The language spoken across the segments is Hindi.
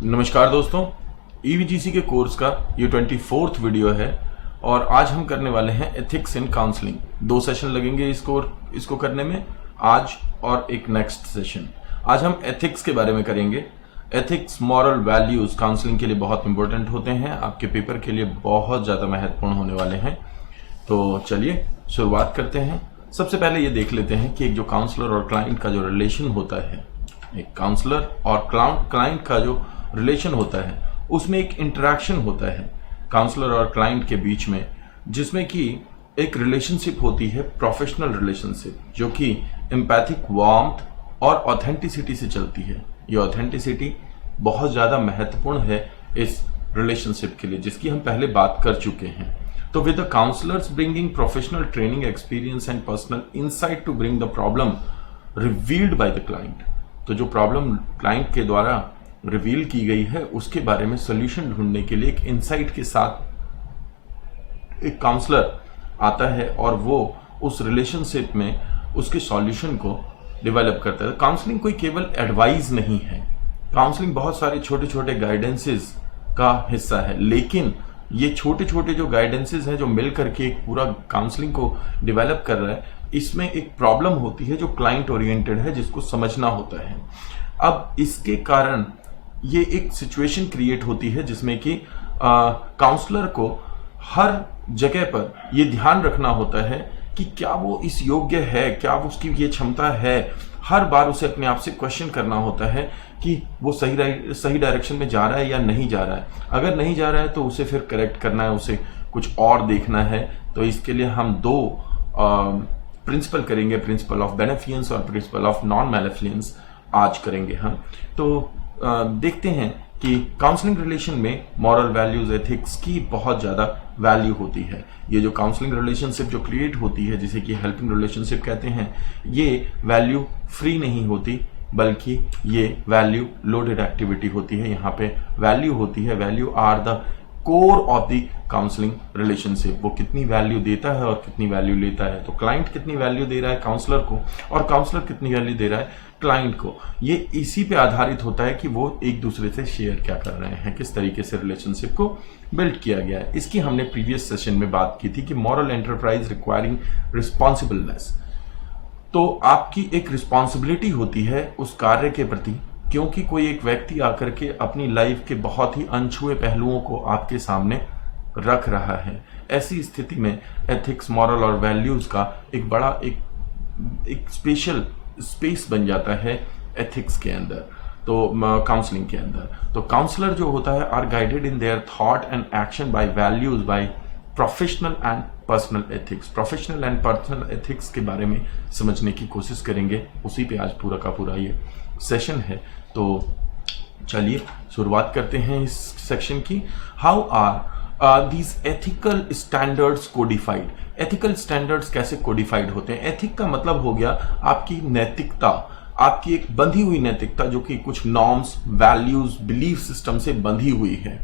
नमस्कार दोस्तों, ईवीजीसी के कोर्स का ये 24th वीडियो है और आज हम करने वाले हैं एथिक्स इन काउंसलिंग। 2 सेशन लगेंगे इसको करने में, आज और एक नेक्स्ट सेशन। आज हम एथिक्स के बारे में करेंगे। एथिक्स, मॉरल वैल्यूज काउंसलिंग के लिए बहुत इंपॉर्टेंट होते हैं, आपके पेपर के लिए बहुत ज़्यादा महत्वपूर्ण होने वाले हैं। तो चलिए शुरुआत करते हैं। सबसे पहले ये देख लेते हैं कि एक जो काउंसलर और क्लाइंट का जो रिलेशन होता है, एक काउंसलर और क्लाइंट का जो रिलेशन होता है उसमें एक इंटरेक्शन होता है काउंसलर और क्लाइंट के बीच में, जिसमें कि एक रिलेशनशिप होती है, प्रोफेशनल रिलेशनशिप, जो कि एम्पैथिक, वार्मथ और ऑथेंटिसिटी से चलती है। ये ऑथेंटिसिटी बहुत ज़्यादा महत्वपूर्ण है इस रिलेशनशिप के लिए, जिसकी हम पहले बात कर चुके हैं। तो with the counsellors bringing professional training, experience and personal insight to bring the problem revealed by the client, तो जो प्रॉब्लम क्लाइंट के द्वारा रिवील की गई है उसके बारे में सोल्यूशन ढूंढने के लिए एक इंसाइट के साथ एक काउंसलर आता है और वो उस रिलेशनशिप में उसके सॉल्यूशन को डेवलप करता है। काउंसलिंग कोई केवल एडवाइस नहीं है, काउंसलिंग बहुत सारे छोटे छोटे गाइडेंसेस का हिस्सा है, लेकिन ये छोटे छोटे जो गाइडेंसेस हैं जो मिल करके एक पूरा काउंसलिंग को डेवलप कर रहा है, इसमें एक प्रॉब्लम होती है जो क्लाइंट ओरिएंटेड है, जिसको समझना होता है। अब इसके कारण ये एक सिचुएशन क्रिएट होती है जिसमें कि काउंसलर को हर जगह पर ये ध्यान रखना होता है कि क्या वो इस योग्य है, क्या उसकी ये क्षमता है। हर बार उसे अपने आप से क्वेश्चन करना होता है कि वो सही डायरेक्शन में जा रहा है या नहीं जा रहा है। अगर नहीं जा रहा है तो उसे फिर करेक्ट करना है, उसे कुछ और देखना है। तो इसके लिए हम 2 प्रिंसिपल करेंगे, प्रिंसिपल ऑफ बेनेफियंस और प्रिंसिपल ऑफ नॉन मैलेफियंस आज करेंगे हम। तो देखते हैं कि काउंसलिंग रिलेशन में मॉरल वैल्यूज, एथिक्स की बहुत ज़्यादा वैल्यू होती है। ये जो काउंसलिंग रिलेशनशिप जो क्रिएट होती है, जिसे कि हेल्पिंग रिलेशनशिप कहते हैं, ये वैल्यू फ्री नहीं होती, बल्कि ये वैल्यू लोडेड एक्टिविटी होती है। यहाँ पे वैल्यू होती है, value are the core of the counselling relationship. वो कितनी वैल्यू देता है और कितनी वैल्यू लेता है। तो क्लाइंट कितनी वैल्यू दे रहा है काउंसलर को और काउंसलर कितनी वैल्यू दे रहा है क्लाइंट को, ये इसी पे आधारित होता है कि वो एक दूसरे से शेयर क्या कर रहे हैं, किस तरीके से रिलेशनशिप को बिल्ड किया गया है। इसकी हमने प्रीवियस सेशन में बात की थी कि मॉरल एंटरप्राइज रिक्वायरिंग रिस्पॉन्सिबलनेस। तो आपकी एक रिस्पॉन्सिबिलिटी होती है उस कार्य के प्रति, क्योंकि कोई एक व्यक्ति आकर के अपनी लाइफ के बहुत ही अनछुए पहलुओं को आपके सामने रख रहा है। ऐसी स्थिति में एथिक्स, मॉरल और वैल्यूज का एक बड़ा एक स्पेशल स्पेस बन जाता है एथिक्स के अंदर, तो काउंसलिंग के अंदर। तो काउंसलर जो होता है are guided in their thought and action by values, by professional and personal ethics. Professional and personal ethics के बारे में समझने की कोशिश करेंगे, उसी पे आज पूरा का पूरा ये सेशन है। तो चलिए शुरुआत करते हैं इस सेक्शन की। How are these ethical standards codified. Ethical standards कैसे कोडिफाइड होते हैं? एथिक का मतलब हो गया आपकी नैतिकता, आपकी एक बंधी हुई नैतिकता, जो कि कुछ नॉर्म्स, वैल्यूज, बिलीफ सिस्टम से बंधी हुई है।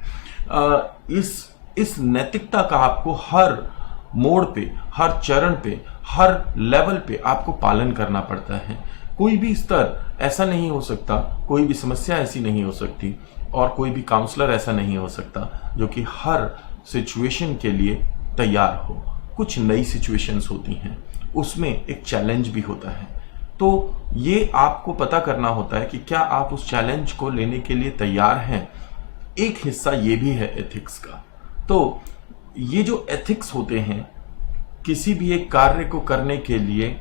इस नैतिकता का आपको हर मोड़ पे, हर चरण पे, हर लेवल पे आपको पालन करना पड़ता है। कोई भी स्तर ऐसा नहीं हो सकता, कोई भी समस्या ऐसी नहीं हो सकती और कोई भी काउंसलर ऐसा नहीं हो सकता जो कि हर सिचुएशन के लिए तैयार हो। कुछ नई सिचुएशंस होती हैं, उसमें एक चैलेंज भी होता है। तो ये आपको पता करना होता है कि क्या आप उस चैलेंज को लेने के लिए तैयार हैं। एक हिस्सा ये भी है एथिक्स का। तो ये जो एथिक्स होते हैं, किसी भी एक कार्य को करने के लिए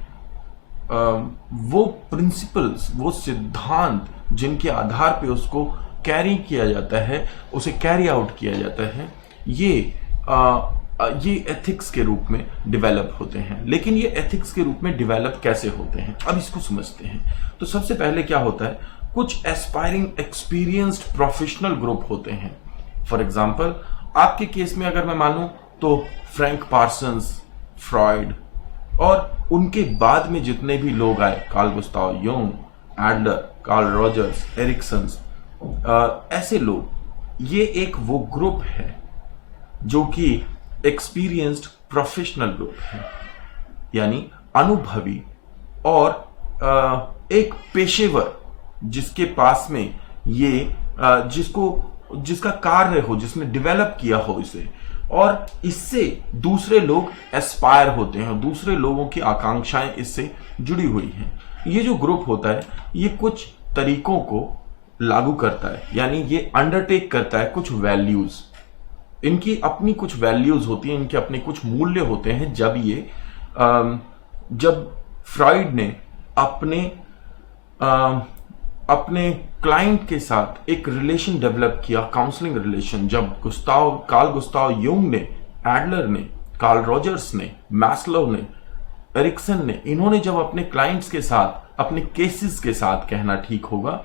वो प्रिंसिपल्स, वो सिद्धांत जिनके आधार पे उसको कैरी किया जाता है, उसे कैरी आउट किया जाता है, ये एथिक्स के रूप में डेवलप होते हैं। लेकिन ये एथिक्स के रूप में डेवलप कैसे होते हैं, अब इसको समझते हैं। तो सबसे पहले क्या होता है, कुछ एस्पायरिंग एक्सपीरियंस्ड प्रोफेशनल ग्रुप होते हैं। फॉर एग्जांपल आपके केस में अगर मैं मानूं तो फ्रैंक पार्सन्स, फ्रॉइड और उनके बाद में जितने भी लोग आए, Carl Gustav Jung, Adler, Carl Rogers, Erikson, ऐसे लोग, ये एक वो ग्रुप है जो कि एक्सपीरियंस्ड प्रोफेशनल ग्रुप है, यानी अनुभवी और एक पेशेवर जिसके पास में ये जिसका कार्य हो, जिसने डेवलप किया हो इसे, और इससे दूसरे लोग एस्पायर होते हैं, दूसरे लोगों की आकांक्षाएं इससे जुड़ी हुई हैं। ये जो ग्रुप होता है ये कुछ तरीकों को लागू करता है, यानी ये अंडरटेक करता है कुछ वैल्यूज। इनकी अपनी कुछ वैल्यूज होती हैं, इनके अपने कुछ मूल्य होते हैं। जब फ्रॉइड ने अपने क्लाइंट के साथ एक रिलेशन डेवलप किया, काउंसलिंग रिलेशन, जब कार्ल गुस्ताव युंग ने, एडलर ने, कार्ल रॉजर्स ने, मैस्लो ने, एरिक्सन ने, इन्होंने जब अपने क्लाइंट्स के साथ, अपने केसेस के साथ कहना ठीक होगा,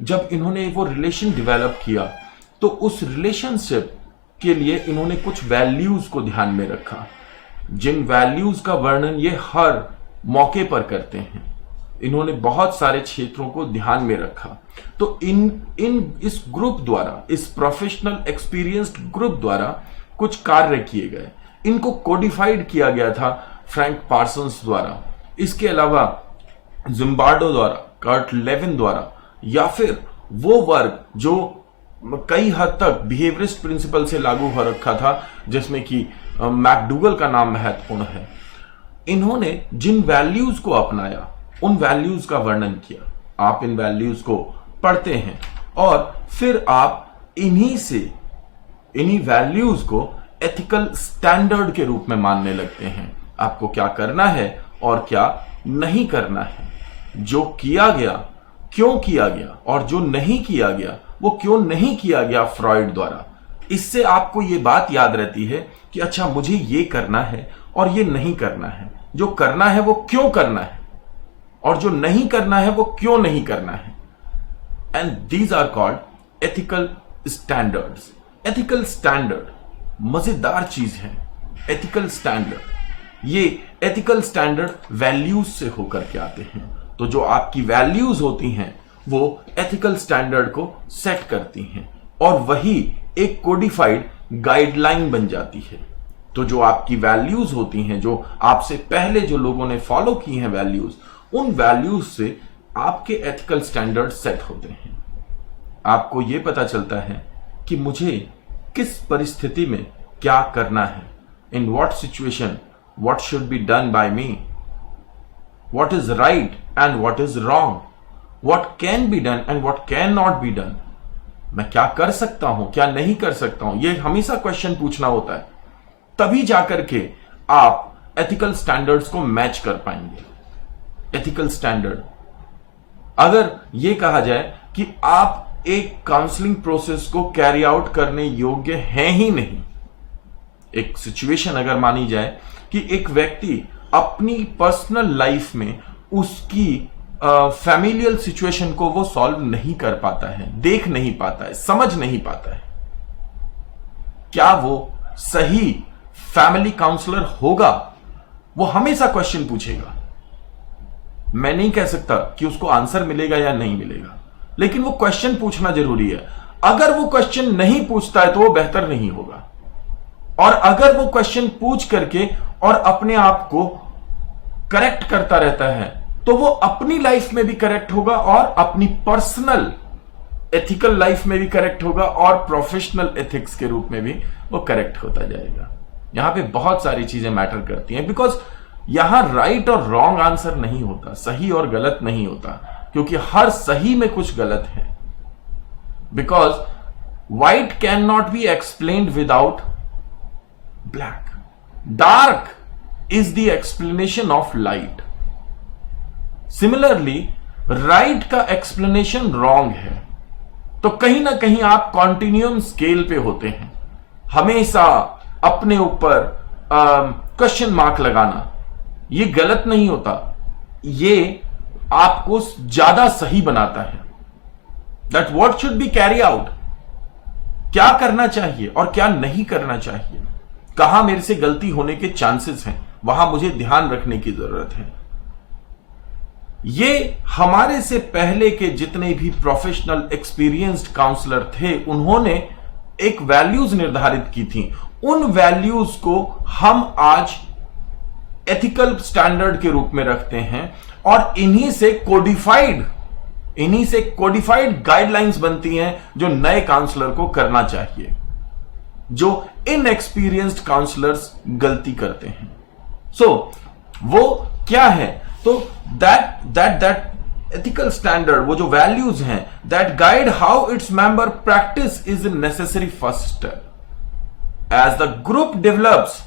जब इन्होंने वो रिलेशन डेवलप किया तो उस रिलेशनशिप के लिए इन्होंने कुछ वैल्यूज को ध्यान में रखा, जिन वैल्यूज का वर्णन ये हर मौके पर करते हैं। इन्होंने बहुत सारे क्षेत्रों को ध्यान में रखा। तो इस ग्रुप द्वारा, इस प्रोफेशनल एक्सपीरियंस्ड ग्रुप द्वारा कुछ कार्य किए गए। इनको कोडिफाइड किया गया था फ्रैंक पार्सन्स द्वारा, इसके अलावा जिम्बार्डो द्वारा, कर्ट लेविन द्वारा, या फिर वो वर्ग जो कई हद तक बिहेवियरिस्ट प्रिंसिपल से लागू हो रखा था, जिसमें कि मैकडूगल का नाम महत्वपूर्ण है। इन्होंने जिन वैल्यूज को अपनाया उन वैल्यूज का वर्णन किया। आप इन वैल्यूज को पढ़ते हैं और फिर आप इन्हीं वैल्यूज को एथिकल स्टैंडर्ड के रूप में मानने लगते हैं। आपको क्या करना है और क्या नहीं करना है, जो किया गया क्यों किया गया, और जो नहीं किया गया वो क्यों नहीं किया गया फ्रॉइड द्वारा। इससे आपको ये बात याद रहती है कि अच्छा, मुझे ये करना है और ये नहीं करना है। जो करना है वो क्यों करना है, और जो नहीं करना है वो क्यों नहीं करना है। And these are called ethical standards. Ethical standard मजेदार चीज है। एथिकल स्टैंडर्ड, ये एथिकल स्टैंडर्ड वैल्यूज से होकर के आते हैं। तो जो आपकी वैल्यूज होती हैं वो एथिकल स्टैंडर्ड को सेट करती हैं, और वही एक कोडिफाइड गाइडलाइन बन जाती है। तो जो आपकी वैल्यूज होती हैं, जो आपसे पहले जो लोगों ने फॉलो की हैं वैल्यूज, उन वैल्यूज से आपके एथिकल स्टैंडर्ड सेट होते हैं। आपको यह पता चलता है कि मुझे किस परिस्थिति में क्या करना है, in what situation what should be done by me, what is right and what is wrong, what can be done and what can not be done. मैं क्या कर सकता हूं, क्या नहीं कर सकता हूं, यह हमेशा क्वेश्चन पूछना होता है। तभी जाकर के आप एथिकल स्टैंडर्ड्स को मैच कर पाएंगे। एथिकल स्टैंडर्ड, अगर यह कहा जाए कि आप एक काउंसलिंग प्रोसेस को कैरी आउट करने योग्य हैं ही नहीं, एक सिचुएशन अगर मानी जाए कि एक व्यक्ति अपनी पर्सनल लाइफ में उसकी फैमिलियल सिचुएशन को वो सॉल्व नहीं कर पाता है, देख नहीं पाता है, समझ नहीं पाता है, क्या वो सही फैमिली काउंसलर होगा? वो हमेशा क्वेश्चन पूछेगा। मैं नहीं कह सकता कि उसको आंसर मिलेगा या नहीं मिलेगा, लेकिन वो क्वेश्चन पूछना जरूरी है। अगर वो क्वेश्चन नहीं पूछता है तो वो बेहतर नहीं होगा, और अगर वो क्वेश्चन पूछ करके और अपने आप को करेक्ट करता रहता है तो वो अपनी लाइफ में भी करेक्ट होगा, और अपनी पर्सनल एथिकल लाइफ में भी करेक्ट होगा, और प्रोफेशनल एथिक्स के रूप में भी वो करेक्ट होता जाएगा। यहां पे बहुत सारी चीजें मैटर करती हैं, बिकॉज यहां राइट और रॉन्ग आंसर नहीं होता, सही और गलत नहीं होता, क्योंकि हर सही में कुछ गलत है। Because white can not be explained without black, dark is the explanation of light. Similarly, right का explanation wrong है। तो कहीं ना कहीं आप कॉन्टिन्यूम स्केल पे होते हैं। हमेशा अपने ऊपर क्वेश्चन मार्क लगाना ये गलत नहीं होता, ये आपको ज्यादा सही बनाता है। That what should be carry out, क्या करना चाहिए और क्या नहीं करना चाहिए, कहां मेरे से गलती होने के चांसेस हैं, वहां मुझे ध्यान रखने की जरूरत है। ये हमारे से पहले के जितने भी प्रोफेशनल एक्सपीरियंस्ड काउंसलर थे, उन्होंने एक वैल्यूज निर्धारित की थी। उन वैल्यूज को हम आज एथिकल स्टैंडर्ड के रूप में रखते हैं, और इन्हीं से कोडिफाइड इन्हीं से कोडिफाइड गाइडलाइंस बनती हैं जो नए काउंसलर को करना चाहिए, जो इनएक्सपीरियंस्ड काउंसलर्स गलती करते हैं। वो क्या है? तो दैट एथिकल स्टैंडर्ड, वो जो वैल्यूज हैं, that guide how its member practice is a necessary first step as the group develops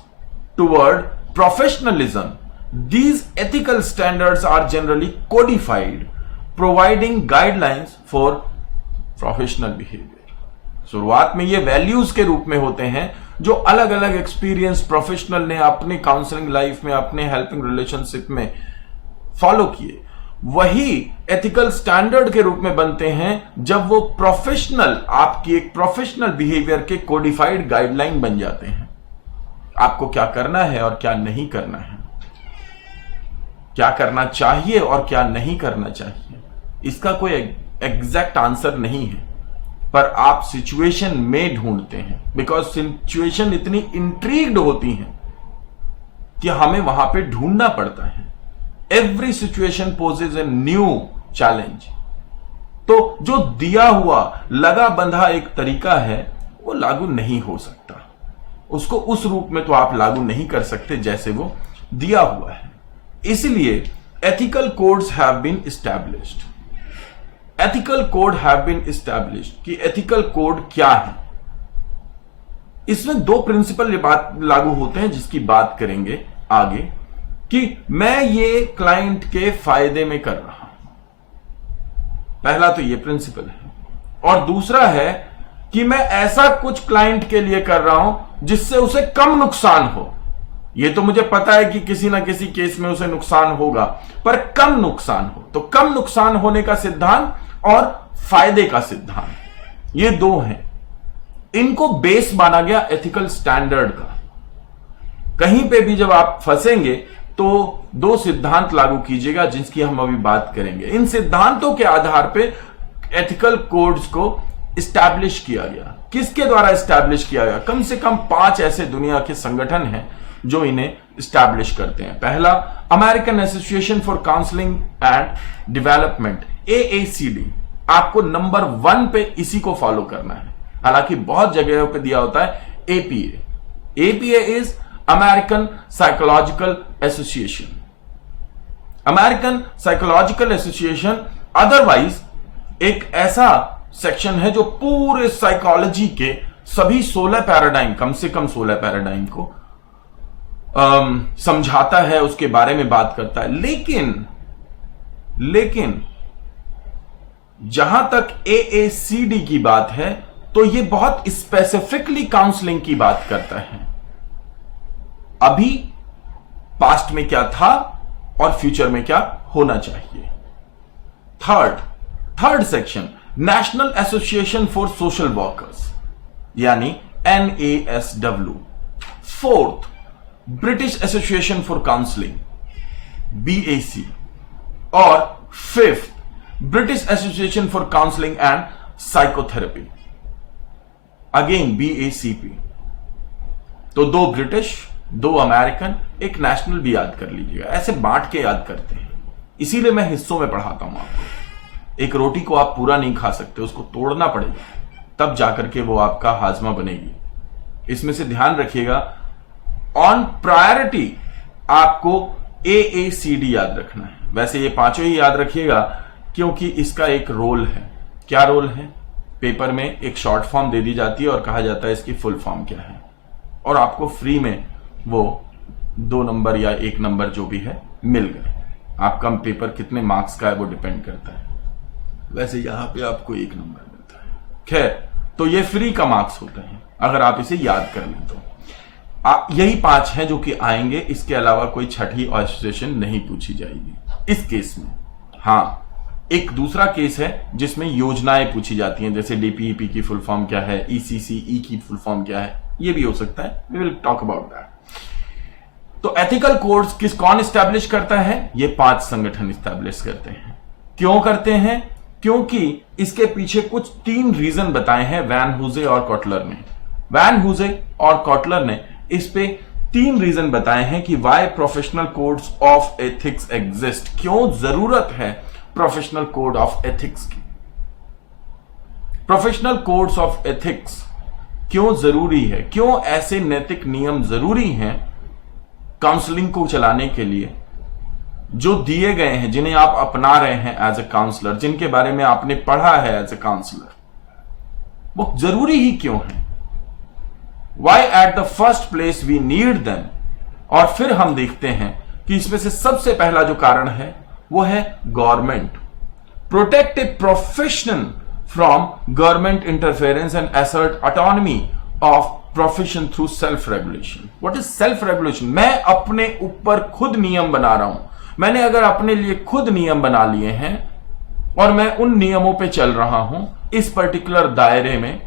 toward professionalism. These ethical standards are generally codified, providing guidelines for professional behavior. शुरुआत में ये वैल्यूज के रूप में होते हैं जो अलग अलग एक्सपीरियंस प्रोफेशनल ने अपने काउंसलिंग लाइफ में, अपने हेल्पिंग रिलेशनशिप में फॉलो किए। वही एथिकल स्टैंडर्ड के रूप में बनते हैं जब वो प्रोफेशनल, आपकी एक प्रोफेशनल बिहेवियर के कोडिफाइड गाइडलाइन बन जाते हैं। आपको क्या करना है और क्या नहीं करना है, क्या करना चाहिए और क्या नहीं करना चाहिए, इसका कोई एग्जैक्ट आंसर नहीं है, पर आप सिचुएशन में ढूंढते हैं। बिकॉज सिचुएशन इतनी इंट्रीग्ड होती हैं कि हमें वहां पे ढूंढना पड़ता है। Every situation poses a new challenge. तो जो दिया हुआ लगा बंधा एक तरीका है वो लागू नहीं हो सकता, उसको उस रूप में तो आप लागू नहीं कर सकते जैसे वो दिया हुआ है। इसलिए ethical codes have been established. Ethical code have been established कि एथिकल कोड क्या है। इसमें दो प्रिंसिपल बात लागू होते हैं जिसकी बात करेंगे आगे, कि मैं ये क्लाइंट के फायदे में कर रहा हूं। पहला तो ये प्रिंसिपल है, और दूसरा है कि मैं ऐसा कुछ क्लाइंट के लिए कर रहा हूं जिससे उसे कम नुकसान हो। ये तो मुझे पता है कि किसी ना किसी केस में उसे नुकसान होगा, पर कम नुकसान हो। तो कम नुकसान होने का सिद्धांत और फायदे का सिद्धांत, ये दो हैं। इनको बेस माना गया एथिकल स्टैंडर्ड का। कहीं पे भी जब आप फंसेंगे तो दो सिद्धांत लागू कीजिएगा जिसकी हम अभी बात करेंगे। इन सिद्धांतों के आधार पे एथिकल कोड्स को इस्टैब्लिश किया गया। किसके द्वारा इस्टैब्लिश किया गया? कम से कम 5 ऐसे दुनिया के संगठन हैं जो इन्हें इस्टैब्लिश करते हैं। पहला, American association for counselling and development, AACD। आपको नंबर 1 पे इसी को फॉलो करना है, हालांकि बहुत जगहों पे दिया होता है APA। APA is American psychological association. American psychological association otherwise एक ऐसा सेक्शन है जो पूरे साइकोलॉजी के सभी 16 पैराडाइम, कम से कम 16 पैराडाइम को समझाता है, उसके बारे में बात करता है। लेकिन जहां तक AACD की बात है तो यह बहुत स्पेसिफिकली काउंसलिंग की बात करता है। अभी पास्ट में क्या था और फ्यूचर में क्या होना चाहिए। Third section, national association for social workers यानी NASW। Fourth, British association for counselling BAC। और fifth, British association for counselling and psychotherapy, again BACP। तो 2 ब्रिटिश, 2 अमेरिकन, एक नेशनल भी याद कर लीजिएगा। ऐसे बांट के याद करते हैं, इसीलिए मैं हिस्सों में पढ़ाता हूं आपको। एक रोटी को आप पूरा नहीं खा सकते, उसको तोड़ना पड़ेगा, तब जाकर के वो आपका हाजमा बनेगी। इसमें से ध्यान रखिएगा, ऑन प्रायोरिटी आपको AACD याद रखना है। वैसे ये पांचों ही याद रखिएगा क्योंकि इसका एक रोल है। क्या रोल है? पेपर में एक शॉर्ट फॉर्म दे दी जाती है और कहा जाता है इसकी फुल फॉर्म क्या है, और आपको फ्री में वो 2 नंबर या 1 नंबर जो भी है मिल गए। आपका पेपर कितने मार्क्स का है वो डिपेंड करता है। वैसे यहां पे आपको 1 नंबर मिलता है। खैर, तो ये फ्री का मार्क्स होता है अगर आप इसे याद कर लें तो। यही 5 हैं जो कि आएंगे, इसके अलावा कोई छठी एसोसिएशन नहीं पूछी जाएगी इस केस में। हाँ, एक दूसरा केस है जिसमें योजनाएं पूछी जाती हैं, जैसे DPEP की फुल फॉर्म क्या है, ECCE की फुल फॉर्म क्या है, ये भी हो सकता है। We will talk about that. तो एथिकल कोड्स कौन इस्टेब्लिश करता है? ये 5 संगठन इस्टेब्लिश करते हैं। क्यों करते हैं? क्योंकि इसके पीछे कुछ 3 रीजन बताए हैं वैन हुजे और कॉटलर ने। वैन हुजे और कॉटलर ने इस पे 3 रीजन बताए हैं कि why professional codes of ethics exist, क्यों जरूरत है प्रोफेशनल कोड ऑफ एथिक्स की। प्रोफेशनल कोड्स ऑफ एथिक्स क्यों जरूरी है, क्यों ऐसे नैतिक नियम जरूरी हैं काउंसलिंग को चलाने के लिए, जो दिए गए हैं, जिन्हें आप अपना रहे हैं एज ए काउंसलर, जिनके बारे में आपने पढ़ा है एज ए काउंसलर, वो जरूरी ही क्यों है? Why at the first place we need them. और फिर हम देखते हैं कि इसमें से सबसे पहला जो कारण है वो है government. Protect a profession from government interference and assert autonomy of profession through self regulation. What is self regulation? मैं अपने ऊपर खुद नियम बना रहा हूं। मैंने अगर अपने लिए खुद नियम बना लिए हैं और मैं उन नियमों पे चल रहा हूं इस पर्टिकुलर दायरे में,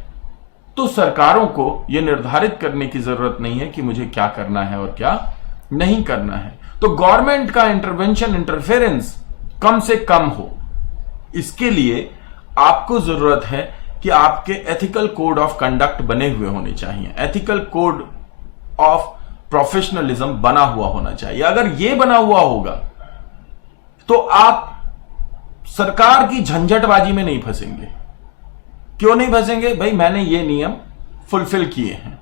तो सरकारों को यह निर्धारित करने की जरूरत नहीं है कि मुझे क्या करना है और क्या नहीं करना है। तो गवर्नमेंट का इंटरवेंशन, इंटरफेरेंस कम से कम हो, इसके लिए आपको जरूरत है कि आपके एथिकल कोड ऑफ कंडक्ट बने हुए होने चाहिए। एथिकल कोड ऑफ प्रोफेशनलिज्म बना हुआ होना चाहिए। अगर यह बना हुआ होगा तो आप सरकार की झंझटबाजी में नहीं फंसेंगे। क्यों नहीं फंसेंगे? भाई मैंने ये नियम फुलफिल किए हैं।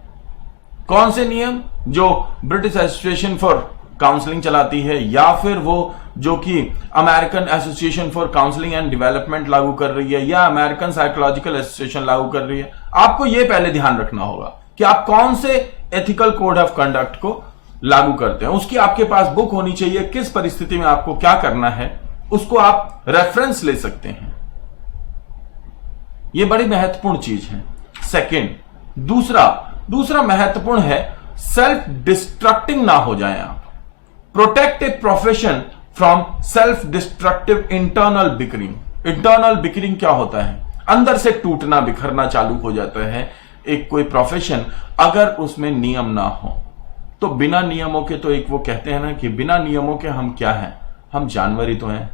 कौन से नियम? जो ब्रिटिश एसोसिएशन फॉर काउंसलिंग चलाती है, या फिर वो जो कि American association for counselling and development लागू कर रही है, या अमेरिकन साइकोलॉजिकल एसोसिएशन लागू कर रही है। आपको यह पहले ध्यान रखना होगा कि आप कौन से एथिकल कोड ऑफ कंडक्ट को लागू करते हैं। उसकी आपके पास बुक होनी चाहिए, किस परिस्थिति में आपको क्या करना है उसको आप रेफरेंस ले सकते हैं। यह बड़ी महत्वपूर्ण चीज है। सेकंड, दूसरा महत्वपूर्ण है, सेल्फ डिस्ट्रक्टिंग ना हो जाए आप। Protect a profession from self destructive internal bickering. Internal bickering क्या होता है? अंदर से टूटना, बिखरना चालू हो जाता है एक कोई प्रोफेशन अगर उसमें नियम ना हो। तो बिना नियमों के, तो एक वो कहते हैं ना कि बिना नियमों के हम क्या हैं? हम जानवर ही तो हैं।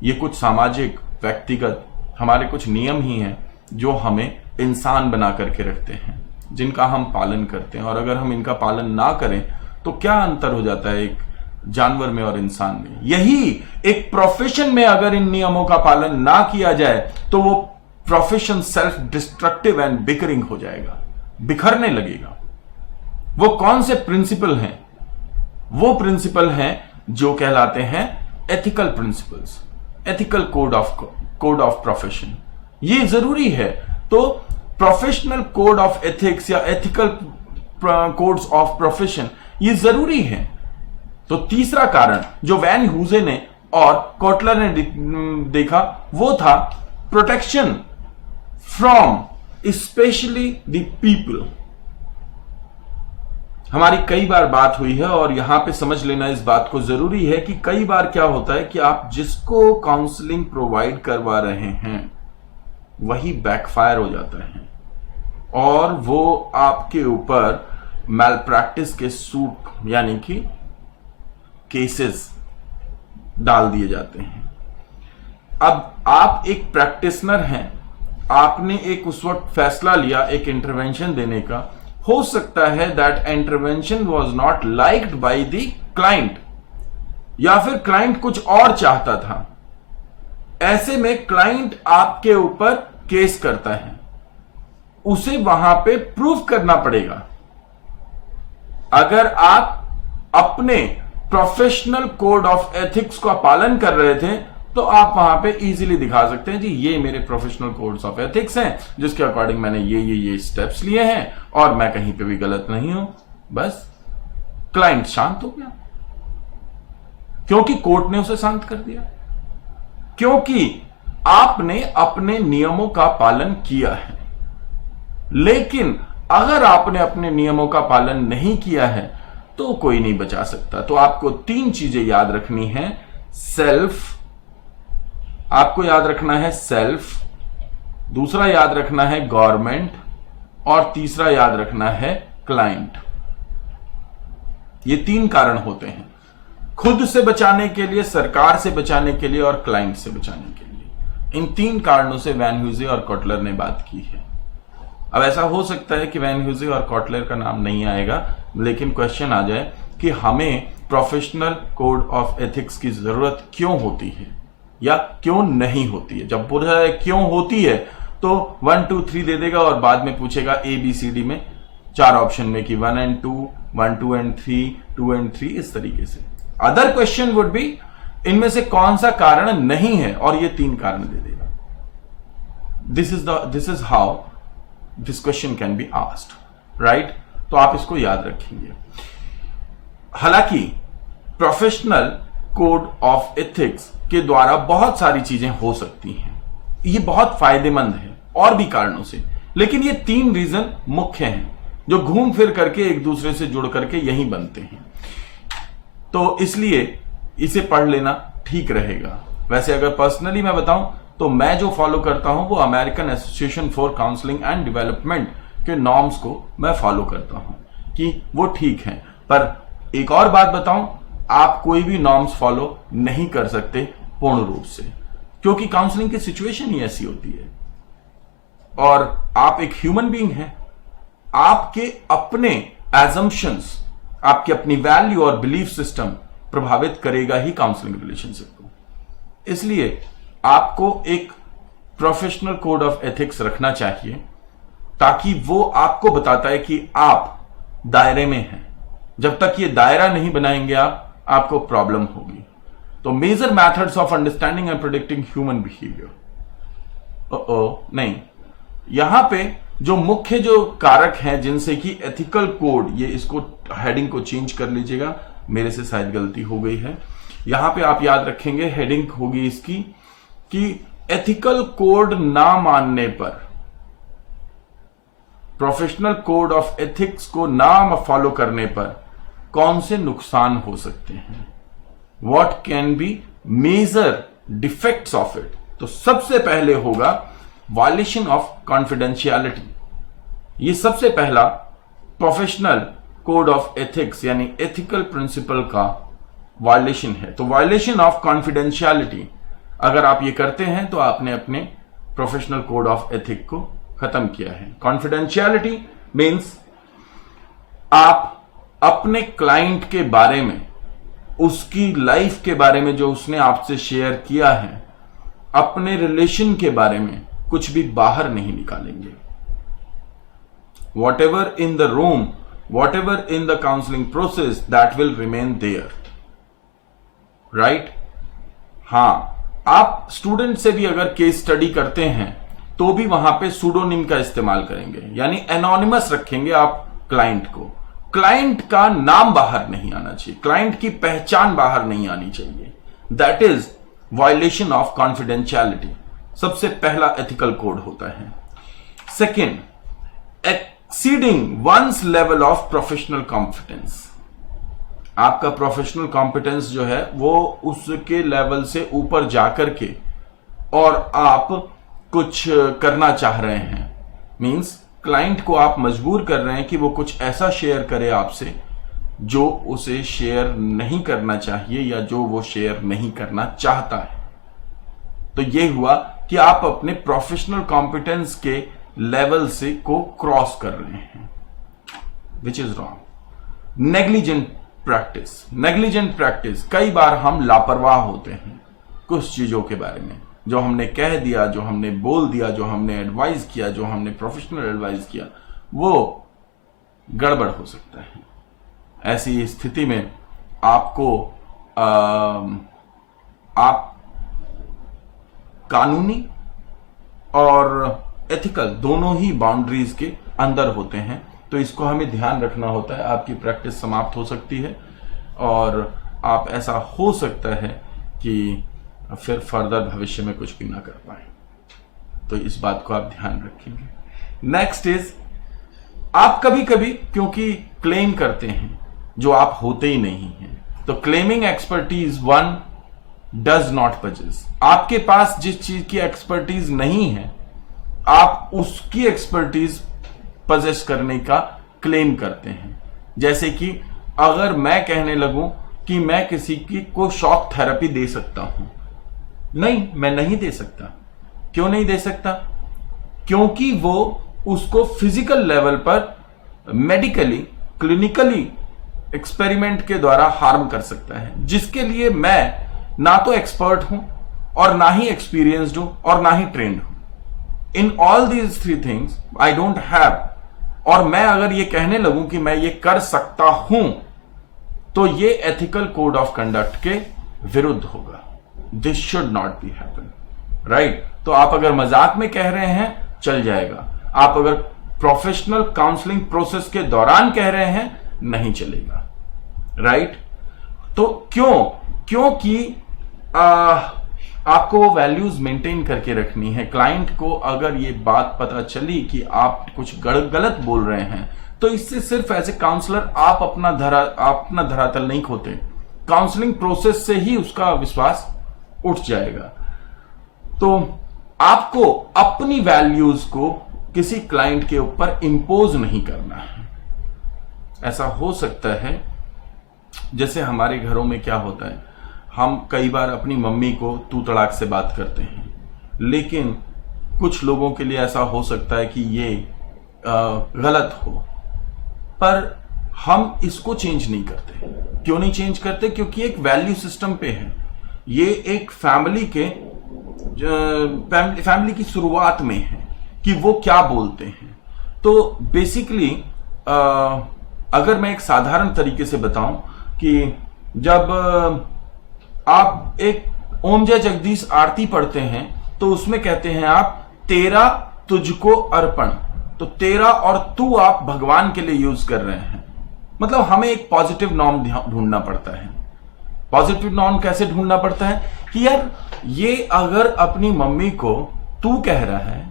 ये कुछ सामाजिक, व्यक्तिगत हमारे कुछ नियम ही हैं जो हमें इंसान बना करके रखते हैं, जिनका हम पालन करते हैं। और अगर हम इनका पालन ना करें तो क्या अंतर हो जाता है एक जानवर में और इंसान में? यही एक प्रोफेशन में अगर इन नियमों का पालन ना किया जाए तो वो profession self destructive and bickering हो जाएगा, बिखरने लगेगा। वो कौन से प्रिंसिपल हैं? वो प्रिंसिपल हैं जो कहलाते हैं ethical principles, ethical code of profession. ये जरूरी है। तो प्रोफेशनल कोड ऑफ एथिक्स या एथिकल कोड्स ऑफ प्रोफेशन ये जरूरी है। तो तीसरा कारण जो वैन ह्यूजे ने और कोटलर ने देखा वो था protection from specially the people. हमारी कई बार बात हुई है और यहां पे समझ लेना इस बात को जरूरी है कि कई बार क्या होता है कि आप जिसको काउंसलिंग प्रोवाइड करवा रहे हैं वही बैकफायर हो जाता है और वो आपके ऊपर मैल प्रैक्टिस के सूट यानी कि केसेस डाल दिए जाते हैं। अब आप एक प्रैक्टिशनर हैं, आपने एक उस वक्त फैसला लिया एक इंटरवेंशन देने का। हो सकता है that intervention was not liked by the client, या फिर क्लाइंट कुछ और चाहता था। ऐसे में क्लाइंट आपके ऊपर केस करता है, उसे वहां पे प्रूव करना पड़ेगा। अगर आप अपने प्रोफेशनल कोड ऑफ एथिक्स का पालन कर रहे थे तो आप वहां पे इजीली दिखा सकते हैं जी ये मेरे प्रोफेशनल कोड्स ऑफ एथिक्स हैं जिसके अकॉर्डिंग मैंने ये स्टेप्स लिए हैं और मैं कहीं पे भी गलत नहीं हूं। बस क्लाइंट शांत हो गया, क्योंकि कोर्ट ने उसे शांत कर दिया, क्योंकि आपने अपने नियमों का पालन किया है। लेकिन अगर आपने अपने नियमों का पालन नहीं किया है तो कोई नहीं बचा सकता। तो आपको 3 चीजें याद रखनी है। सेल्फ, आपको याद रखना है सेल्फ, दूसरा याद रखना है गवर्नमेंट और तीसरा याद रखना है क्लाइंट। ये 3 कारण होते हैं, खुद से बचाने के लिए, सरकार से बचाने के लिए और क्लाइंट से बचाने के लिए। इन 3 कारणों से वैन ह्यूजे और कोटलर ने बात की है। अब ऐसा हो सकता है कि वैन ह्यूजे और कोटलर का नाम नहीं आएगा, लेकिन क्वेश्चन आ जाए कि हमें प्रोफेशनल कोड ऑफ एथिक्स की जरूरत क्यों होती है। या क्यों नहीं होती है। जब पूछा है क्यों होती है तो 1 2 3 दे देगा और बाद में पूछेगा ABCD में 4 ऑप्शन में कि 1 and 2, 1 2 and 3, 2 and 3, इस तरीके से। अदर क्वेश्चन वुड बी इनमें से कौन सा कारण नहीं है और ये 3 कारण दे देगा। This is how this question can be asked, right. तो आप इसको याद रखेंगे। हालांकि प्रोफेशनल कोड ऑफ एथिक्स के द्वारा बहुत सारी चीजें हो सकती हैं, ये बहुत फायदेमंद है और भी कारणों से, लेकिन ये 3 रीजन मुख्य हैं जो घूम फिर करके एक दूसरे से जुड़ करके यही बनते हैं। तो इसलिए इसे पढ़ लेना ठीक रहेगा। वैसे अगर पर्सनली मैं बताऊं तो मैं जो फॉलो करता हूं वो American association for counselling and development के नॉर्म्स को मैं फॉलो करता हूं कि वो ठीक है। पर एक और बात बताऊं, आप कोई भी नॉर्म्स फॉलो नहीं कर सकते पूर्ण रूप से, क्योंकि काउंसलिंग की सिचुएशन ही ऐसी होती है और आप एक ह्यूमन बीइंग हैं। आपके अपने एजम्पशंस, आपकी अपनी वैल्यू और बिलीफ सिस्टम प्रभावित करेगा ही काउंसलिंग रिलेशनशिप को। इसलिए आपको एक प्रोफेशनल कोड ऑफ एथिक्स रखना चाहिए ताकि वो आपको बताता है कि आप दायरे में हैं। जब तक ये दायरा नहीं बनाएंगे आपको प्रॉब्लम होगी। तो major methods of understanding and predicting human behaviour, नहीं, यहां पे जो मुख्य जो कारक हैं जिनसे कि एथिकल कोड, ये इसको हेडिंग को चेंज कर लीजिएगा, मेरे से शायद गलती हो गई है। यहां पे आप याद रखेंगे हेडिंग होगी इसकी कि एथिकल कोड ना मानने पर, प्रोफेशनल कोड ऑफ एथिक्स को ना फॉलो करने पर कौन से नुकसान हो सकते हैं, what can be major defects of it. तो सबसे पहले होगा वायलेशन ऑफ कॉन्फिडेंशियलिटी। ये सबसे पहला प्रोफेशनल कोड ऑफ एथिक्स यानी एथिकल प्रिंसिपल का वायलेशन है। तो वायलेशन ऑफ कॉन्फिडेंशियलिटी अगर आप ये करते हैं तो आपने अपने प्रोफेशनल कोड ऑफ एथिक को खत्म किया है। कॉन्फिडेंशियलिटी मीन्स आप अपने क्लाइंट के बारे में, उसकी लाइफ के बारे में जो उसने आपसे शेयर किया है, अपने रिलेशन के बारे में कुछ भी बाहर नहीं निकालेंगे। whatever in the room, whatever in the counseling process, that will remain there, right? हाँ, आप स्टूडेंट से भी अगर केस स्टडी करते हैं तो भी वहां पे सूडोनिम का इस्तेमाल करेंगे, यानी एनोनिमस रखेंगे आप क्लाइंट को। क्लाइंट का नाम बाहर नहीं आना चाहिए, क्लाइंट की पहचान बाहर नहीं आनी चाहिए। That is violation of confidentiality. सबसे पहला एथिकल कोड होता है। Second, exceeding one's level of professional competence. आपका प्रोफेशनल कॉम्पिटेंस जो है वो उसके लेवल से ऊपर जाकर के और आप कुछ करना चाह रहे हैं, मींस क्लाइंट को आप मजबूर कर रहे हैं कि वो कुछ ऐसा शेयर करे आपसे जो उसे शेयर नहीं करना चाहिए या जो वो शेयर नहीं करना चाहता है। तो ये हुआ कि आप अपने प्रोफेशनल कॉम्पिटेंस के लेवल से को क्रॉस कर रहे हैं, which is wrong. Negligent practice. Negligent practice, कई बार हम लापरवाह होते हैं कुछ चीजों के बारे में, जो हमने कह दिया, जो हमने बोल दिया, जो हमने एडवाइस किया, जो हमने प्रोफेशनल एडवाइस किया, वो गड़बड़ हो सकता है। ऐसी स्थिति में आपको आप कानूनी और एथिकल दोनों ही बाउंड्रीज के अंदर होते हैं, तो इसको हमें ध्यान रखना होता है। आपकी प्रैक्टिस समाप्त हो सकती है और आप ऐसा हो सकता है कि फिर फर्दर भविष्य में कुछ भी ना कर पाए, तो इस बात को आप ध्यान रखेंगे। नेक्स्ट इज, आप कभी कभी क्योंकि क्लेम करते हैं जो आप होते ही नहीं हैं, तो claiming expertise one does not possess. आपके पास जिस चीज की एक्सपर्टीज नहीं है, आप उसकी एक्सपर्टीज पजेस करने का क्लेम करते हैं। जैसे कि अगर मैं कहने लगूं कि मैं किसी की को शॉक थेरेपी दे सकता हूं, नहीं, मैं नहीं दे सकता। क्यों नहीं दे सकता? क्योंकि वो उसको फिजिकल लेवल पर मेडिकली, क्लिनिकली एक्सपेरिमेंट के द्वारा हार्म कर सकता है, जिसके लिए मैं ना तो एक्सपर्ट हूं और ना ही एक्सपीरियंस्ड हूं और ना ही ट्रेंड हूं। In all these three things I don't have, और मैं अगर ये कहने लगूं कि मैं ये कर सकता हूं तो ये एथिकल कोड ऑफ कंडक्ट के विरुद्ध होगा। This should not be happen, right. तो आप अगर मजाक में कह रहे हैं चल जाएगा, आप अगर प्रोफेशनल काउंसलिंग प्रोसेस के दौरान कह रहे हैं नहीं चलेगा, राइट। तो क्योंकि आपको वो वैल्यूज मेंटेन करके रखनी है। क्लाइंट को अगर ये बात पता चली कि आप कुछ गलत बोल रहे हैं तो इससे सिर्फ एज ए काउंसलर आप अपना धरातल नहीं खोते, काउंसलिंग प्रोसेस से ही उसका विश्वास उठ जाएगा। तो आपको अपनी वैल्यूज को किसी क्लाइंट के ऊपर इंपोज नहीं करना है। ऐसा हो सकता है जैसे हमारे घरों में क्या होता है, हम कई बार अपनी मम्मी को तू तड़ाक से बात करते हैं, लेकिन कुछ लोगों के लिए ऐसा हो सकता है कि ये गलत हो, पर हम इसको चेंज नहीं करते। क्यों नहीं चेंज करते? क्योंकि एक वैल्यू सिस्टम पे है। ये एक फैमिली की शुरुआत में है कि वो क्या बोलते हैं। तो बेसिकली अगर मैं एक साधारण तरीके से बताऊं कि जब आप एक ओम जय जगदीश आरती पढ़ते हैं तो उसमें कहते हैं आप तेरा तुझको अर्पण, तो तेरा और तू आप भगवान के लिए यूज कर रहे हैं। मतलब हमें एक पॉजिटिव नॉर्म ढूंढना पड़ता है। पॉजिटिव नॉर्म कैसे ढूंढना पड़ता है कि यार ये अगर अपनी मम्मी को तू कह रहा है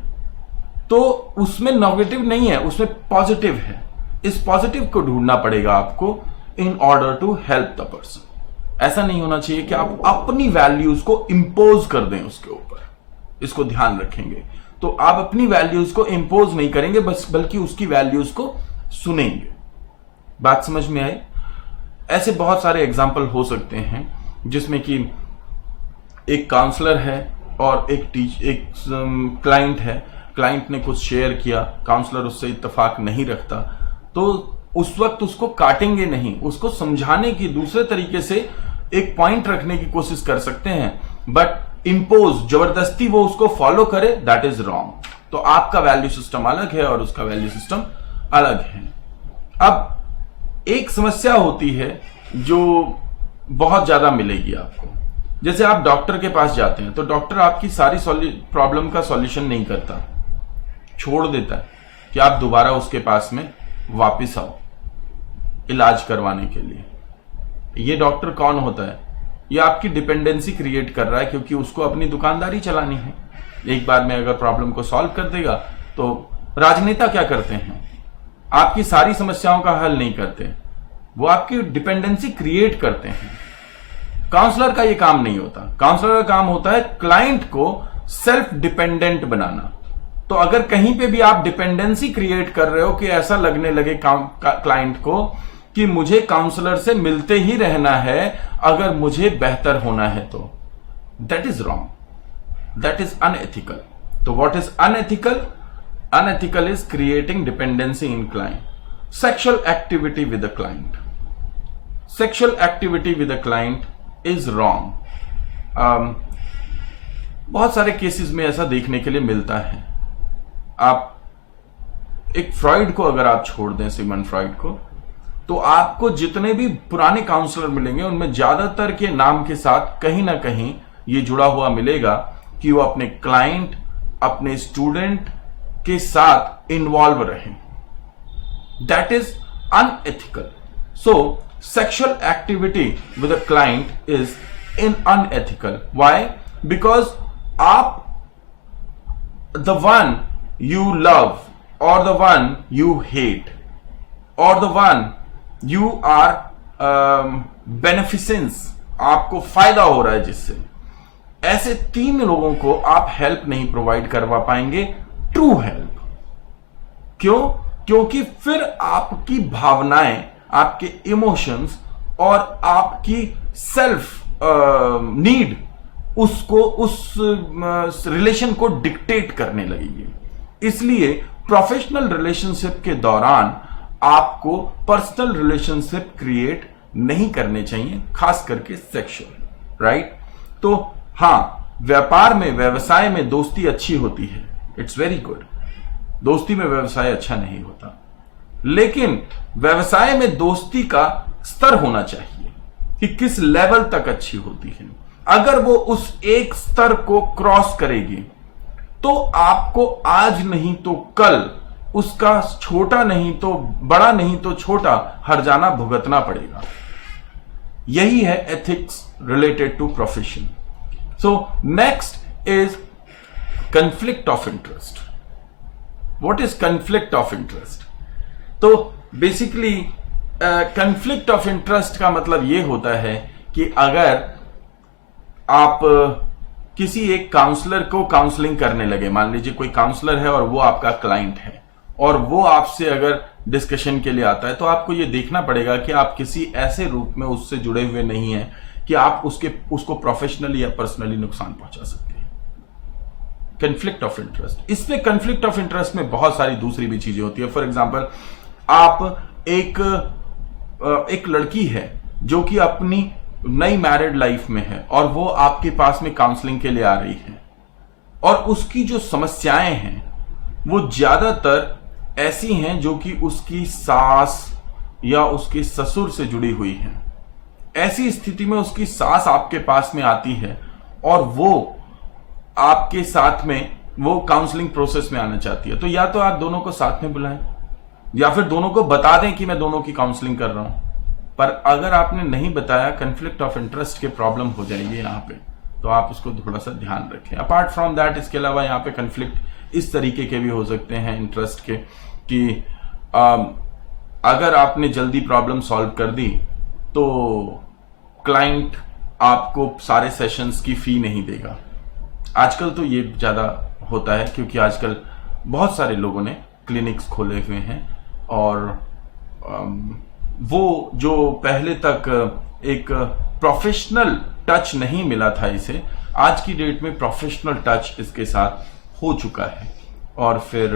तो उसमें नेगेटिव नहीं है, उसमें पॉजिटिव है। इस पॉजिटिव को ढूंढना पड़ेगा आपको in order to help the person. ऐसा नहीं होना चाहिए कि आप अपनी वैल्यूज को इंपोज कर दें उसके ऊपर। इसको ध्यान रखेंगे तो आप अपनी वैल्यूज को इंपोज नहीं करेंगे, बल्कि उसकी वैल्यूज को सुनेंगे। बात समझ में आई? ऐसे बहुत सारे एग्जाम्पल हो सकते हैं जिसमें कि एक काउंसलर है और एक क्लाइंट है। क्लाइंट ने कुछ शेयर किया, काउंसलर उससे इत्तेफाक नहीं रखता, तो उस वक्त उसको काटेंगे नहीं, उसको समझाने की दूसरे तरीके से एक पॉइंट रखने की कोशिश कर सकते हैं, बट इंपोज जबरदस्ती वो उसको फॉलो करे, दैट इज रॉन्ग। तो आपका वैल्यू सिस्टम अलग है और उसका वैल्यू सिस्टम अलग है। अब एक समस्या होती है जो बहुत ज्यादा मिलेगी आपको। जैसे आप डॉक्टर के पास जाते हैं तो डॉक्टर आपकी सारी प्रॉब्लम का सॉल्यूशन नहीं करता, छोड़ देता है कि आप दोबारा उसके पास में वापस आओ इलाज करवाने के लिए। ये डॉक्टर कौन होता है? ये आपकी डिपेंडेंसी क्रिएट कर रहा है, क्योंकि उसको अपनी दुकानदारी चलानी है। एक बार में अगर प्रॉब्लम को सॉल्व कर देगा तो राजनेता क्या करते हैं? आपकी सारी समस्याओं का हल नहीं करते, वो आपकी डिपेंडेंसी क्रिएट करते हैं। काउंसलर का ये काम नहीं होता। काउंसलर का काम होता है क्लाइंट को सेल्फ डिपेंडेंट बनाना। तो अगर कहीं पे भी आप डिपेंडेंसी क्रिएट कर रहे हो कि ऐसा लगने लगे क्लाइंट को कि मुझे काउंसलर से मिलते ही रहना है अगर मुझे बेहतर होना है, तो that is wrong, that is unethical. तो what is unethical? Unethical is creating dependency in client. Sexual activity with the client. Sexual activity with the client is wrong. बहुत सारे केसेस में ऐसा देखने के लिए मिलता है। आप एक फ्रॉइड को अगर आप छोड़ दें, सिगमंड फ्रॉइड को, तो आपको जितने भी पुराने काउंसलर मिलेंगे उनमें ज्यादातर के नाम के साथ कहीं ना कहीं ये जुड़ा हुआ मिलेगा कि वो अपने क्लाइंट, अपने स्टूडेंट के साथ इन्वॉल्व रहे। That is unethical. So sexual activity with a client is in unethical. Why? Because आप द वन यू लव और द वन यू हेट और the one you are beneficence, आपको फायदा हो रहा है जिससे, ऐसे तीन लोगों को आप हेल्प नहीं प्रोवाइड करवा पाएंगे, ट्रू हेल्प। क्यों? क्योंकि फिर आपकी भावनाएं, आपके इमोशंस और आपकी सेल्फ नीड उसको, उस रिलेशन को डिक्टेट करने लगेगी। इसलिए प्रोफेशनल रिलेशनशिप के दौरान आपको पर्सनल रिलेशनशिप क्रिएट नहीं करने चाहिए, खास करके सेक्सुअल, राइट? तो हाँ, व्यापार में, व्यवसाय में दोस्ती अच्छी होती है, इट्स वेरी गुड। दोस्ती में व्यवसाय अच्छा नहीं होता, लेकिन व्यवसाय में दोस्ती का स्तर होना चाहिए कि किस लेवल तक अच्छी होती है। अगर वो उस एक स्तर को क्रॉस करेगी तो आपको आज नहीं तो कल उसका छोटा नहीं तो बड़ा, नहीं तो छोटा हर्जाना भुगतना पड़ेगा। यही है ethics related to profession. So next is conflict of interest. What is conflict of interest? तो बेसिकली कंफ्लिक्ट ऑफ इंटरेस्ट का मतलब यह होता है कि अगर आप किसी एक काउंसलर को काउंसलिंग करने लगे, मान लीजिए कोई काउंसलर है और वो आपका क्लाइंट है, और वो आपसे अगर डिस्कशन के लिए आता है, तो आपको ये देखना पड़ेगा कि आप किसी ऐसे रूप में उससे जुड़े हुए नहीं हैं कि आप उसको प्रोफेशनली या पर्सनली नुकसान पहुंचा सकते हैं। कंफ्लिक्ट ऑफ इंटरेस्ट, इसमें कंफ्लिक्ट ऑफ इंटरेस्ट में बहुत सारी दूसरी भी चीजें होती है। फॉर एग्जांपल, आप एक लड़की है जो कि अपनी नई मैरिड लाइफ में है और वो आपके पास में काउंसलिंग के लिए आ रही है, और उसकी जो समस्याएं हैं वो ज्यादातर ऐसी हैं जो कि उसकी सास या उसके ससुर से जुड़ी हुई हैं। ऐसी स्थिति में उसकी सास आपके पास में आती है और वो आपके साथ में वो काउंसलिंग प्रोसेस में आना चाहती है, तो या तो आप दोनों को साथ में बुलाएं या फिर दोनों को बता दें कि मैं दोनों की काउंसलिंग कर रहा हूं। पर अगर आपने नहीं बताया, कंफ्लिक्ट ऑफ इंटरेस्ट के प्रॉब्लम हो जाएंगे यहां पे, तो आप उसको थोड़ा सा ध्यान रखें। अपार्ट फ्रॉम दैट, इसके अलावा यहाँ पे कंफ्लिक्ट इस तरीके के भी हो सकते हैं इंटरेस्ट के कि अगर आपने जल्दी प्रॉब्लम सॉल्व कर दी तो क्लाइंट आपको सारे सेशंस की फी नहीं देगा। आजकल तो ये ज्यादा होता है क्योंकि आजकल बहुत सारे लोगों ने क्लिनिक्स खोले हुए हैं, और वो जो पहले तक एक प्रोफेशनल टच नहीं मिला था इसे, आज की डेट में प्रोफेशनल टच इसके साथ हो चुका है, और फिर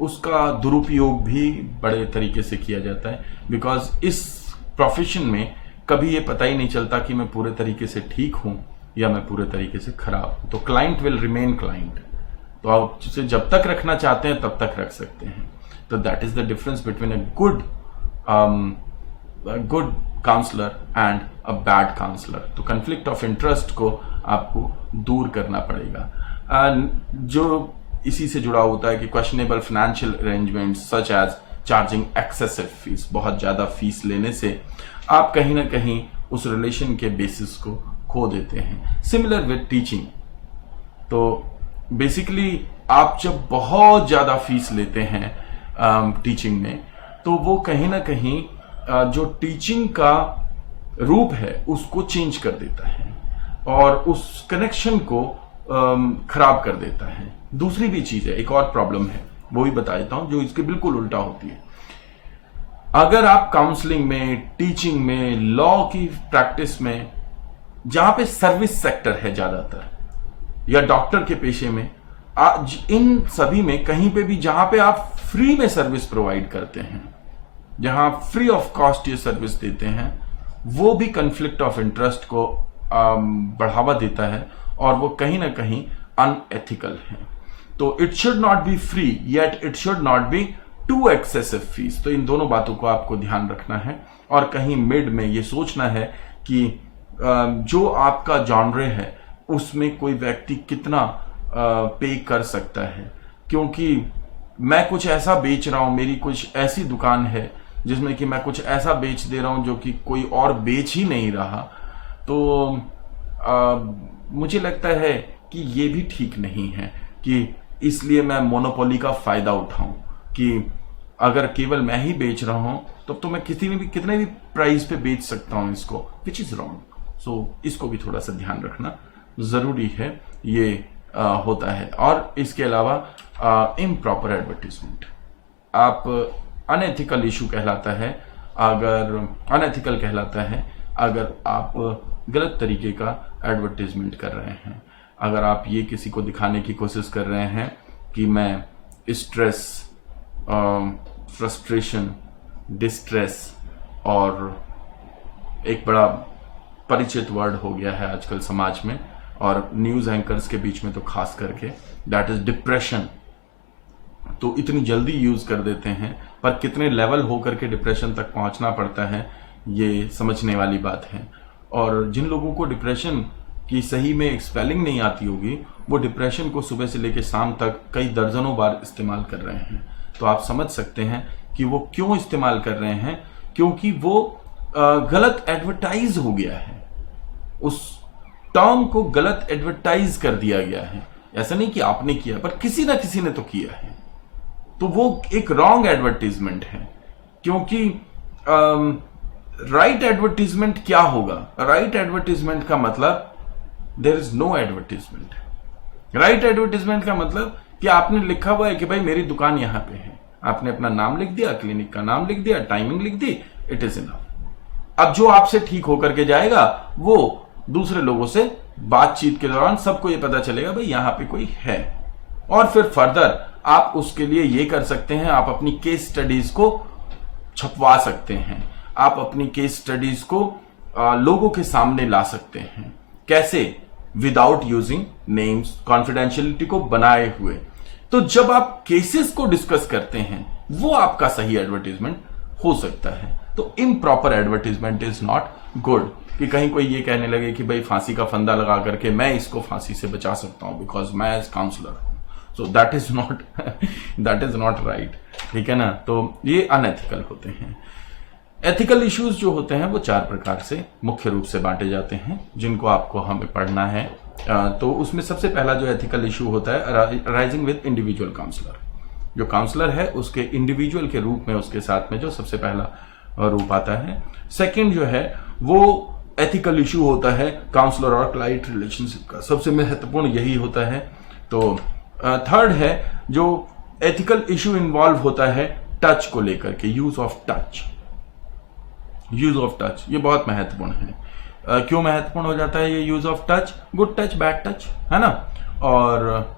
उसका दुरुपयोग भी बड़े तरीके से किया जाता है। बिकॉज इस प्रोफेशन में कभी ये पता ही नहीं चलता कि मैं पूरे तरीके से ठीक हूं या मैं पूरे तरीके से खराब हूं। तो क्लाइंट विल रिमेन क्लाइंट, तो आप उसे जब तक रखना चाहते हैं तब तक रख सकते हैं। तो that is the difference between a good counsellor and a bad counsellor. तो कंफ्लिक्ट ऑफ इंटरेस्ट को आपको दूर करना पड़ेगा। जो इसी से जुड़ा होता है कि questionable financial arrangements such as charging excessive fees, बहुत ज्यादा फीस लेने से आप कहीं ना कहीं उस रिलेशन के बेसिस को खो देते हैं। सिमिलर विद टीचिंग, तो बेसिकली आप जब बहुत ज्यादा फीस लेते हैं टीचिंग में, तो वो कहीं ना कहीं जो टीचिंग का रूप है उसको चेंज कर देता है और उस कनेक्शन को खराब कर देता है। दूसरी भी चीज है, एक और प्रॉब्लम है, वो भी बता देता हूं, जो इसके बिल्कुल उल्टा होती है। अगर आप काउंसलिंग में, टीचिंग में, लॉ की प्रैक्टिस में, जहां पे सर्विस सेक्टर है ज्यादातर, या डॉक्टर के पेशे में, आज इन सभी में कहीं पे भी जहां पे आप फ्री में सर्विस प्रोवाइड करते हैं, जहां फ्री ऑफ कॉस्ट ये सर्विस देते हैं, वो भी कंफ्लिक्ट ऑफ इंटरेस्ट को बढ़ावा देता है और वो कहीं ना कहीं अनएथिकल है। तो it should not be free yet it should not be too excessive fees. तो इन दोनों बातों को आपको ध्यान रखना है और कहीं मिड में ये सोचना है कि जो आपका जॉनरे है उसमें कोई व्यक्ति कितना पे कर सकता है, क्योंकि मैं कुछ ऐसा बेच रहा हूं, मेरी कुछ ऐसी दुकान है जिसमें कि मैं कुछ ऐसा बेच दे रहा हूं जो कि कोई और बेच ही नहीं रहा, तो मुझे लगता है कि ये भी ठीक नहीं है कि इसलिए मैं मोनोपोली का फायदा उठाऊं कि अगर केवल मैं ही बेच रहा हूं तब तो मैं कितने भी प्राइस पे बेच सकता हूं इसको, विच इज रॉन्ग। सो इसको भी थोड़ा सा ध्यान रखना जरूरी है, ये होता है। और इसके अलावा इम्प्रॉपर एडवर्टीजमेंट, आप अनएथिकल इशू कहलाता है, अनएथिकल कहलाता है अगर आप गलत तरीके का एडवर्टीजमेंट कर रहे हैं। अगर आप ये किसी को दिखाने की कोशिश कर रहे हैं कि मैं स्ट्रेस, फ्रस्ट्रेशन, डिस्ट्रेस, और एक बड़ा परिचित वर्ड हो गया है आजकल समाज में, और न्यूज एंकर्स के बीच में तो खास करके, दैट इज डिप्रेशन। तो इतनी जल्दी यूज कर देते हैं, पर कितने लेवल होकर के डिप्रेशन तक पहुंचना पड़ता है ये समझने वाली बात है। और जिन लोगों को डिप्रेशन की सही में स्पेलिंग नहीं आती होगी, वो डिप्रेशन को सुबह से लेकर शाम तक कई दर्जनों बार इस्तेमाल कर रहे हैं। तो आप समझ सकते हैं कि वो क्यों इस्तेमाल कर रहे हैं, क्योंकि वो गलत एडवर्टाइज हो गया है, उस टर्म को गलत एडवर्टाइज कर दिया गया है। ऐसा नहीं कि आपने किया, पर किसी ना किसी ने तो किया है, तो वो एक रॉन्ग एडवर्टीजमेंट है। क्योंकि राइट एडवर्टीजमेंट क्या होगा? राइट एडवर्टीजमेंट का मतलब there is no advertisement. Right advertisement का मतलब कि आपने लिखा हुआ है कि भाई मेरी दुकान यहां पे है, आपने अपना नाम लिख दिया, क्लिनिक का नाम लिख दिया, टाइमिंग लिख दी, इट इज इनफ। अब जो आपसे ठीक होकर के जाएगा वो दूसरे लोगों से बातचीत के दौरान सबको ये पता चलेगा भाई यहां पे कोई है। और फिर फर्दर आप उसके लिए ये कर सकते हैं, आप अपनी केस स्टडीज को छपवा सकते हैं, आप अपनी केस स्टडीज को लोगों के सामने ला सकते हैं। कैसे? विदाउट यूजिंग नेम्स, कॉन्फिडेंशियलिटी को बनाए हुए। तो जब आप केसेस को डिस्कस करते हैं, वो आपका सही एडवर्टीजमेंट हो सकता है। तो improper advertisement is not good, कि कहीं कोई ये कहने लगे कि भाई फांसी का फंदा लगा करके मैं इसको फांसी से बचा सकता हूं बिकॉज मैं एज काउंसलर हूं। So that is not right, ठीक है ना। तो ये अनएथिकल होते हैं। एथिकल इश्यूज जो होते हैं वो 4 प्रकार से मुख्य रूप से बांटे जाते हैं, जिनको आपको हमें पढ़ना है। तो उसमें सबसे पहला जो एथिकल इशू होता है, राइजिंग विद इंडिविजुअल काउंसलर। जो काउंसलर है उसके इंडिविजुअल के रूप में उसके साथ में जो सबसे पहला रूप आता है। सेकंड जो है वो एथिकल इशू होता है काउंसलर और क्लाइंट रिलेशनशिप का, सबसे महत्वपूर्ण यही होता है। तो थर्ड है जो एथिकल इशू इन्वॉल्व होता है टच को लेकर के, use of touch. Use of touch ये बहुत महत्वपूर्ण है। क्यों महत्वपूर्ण हो जाता है ये use of touch? Good touch, bad touch, है ना। और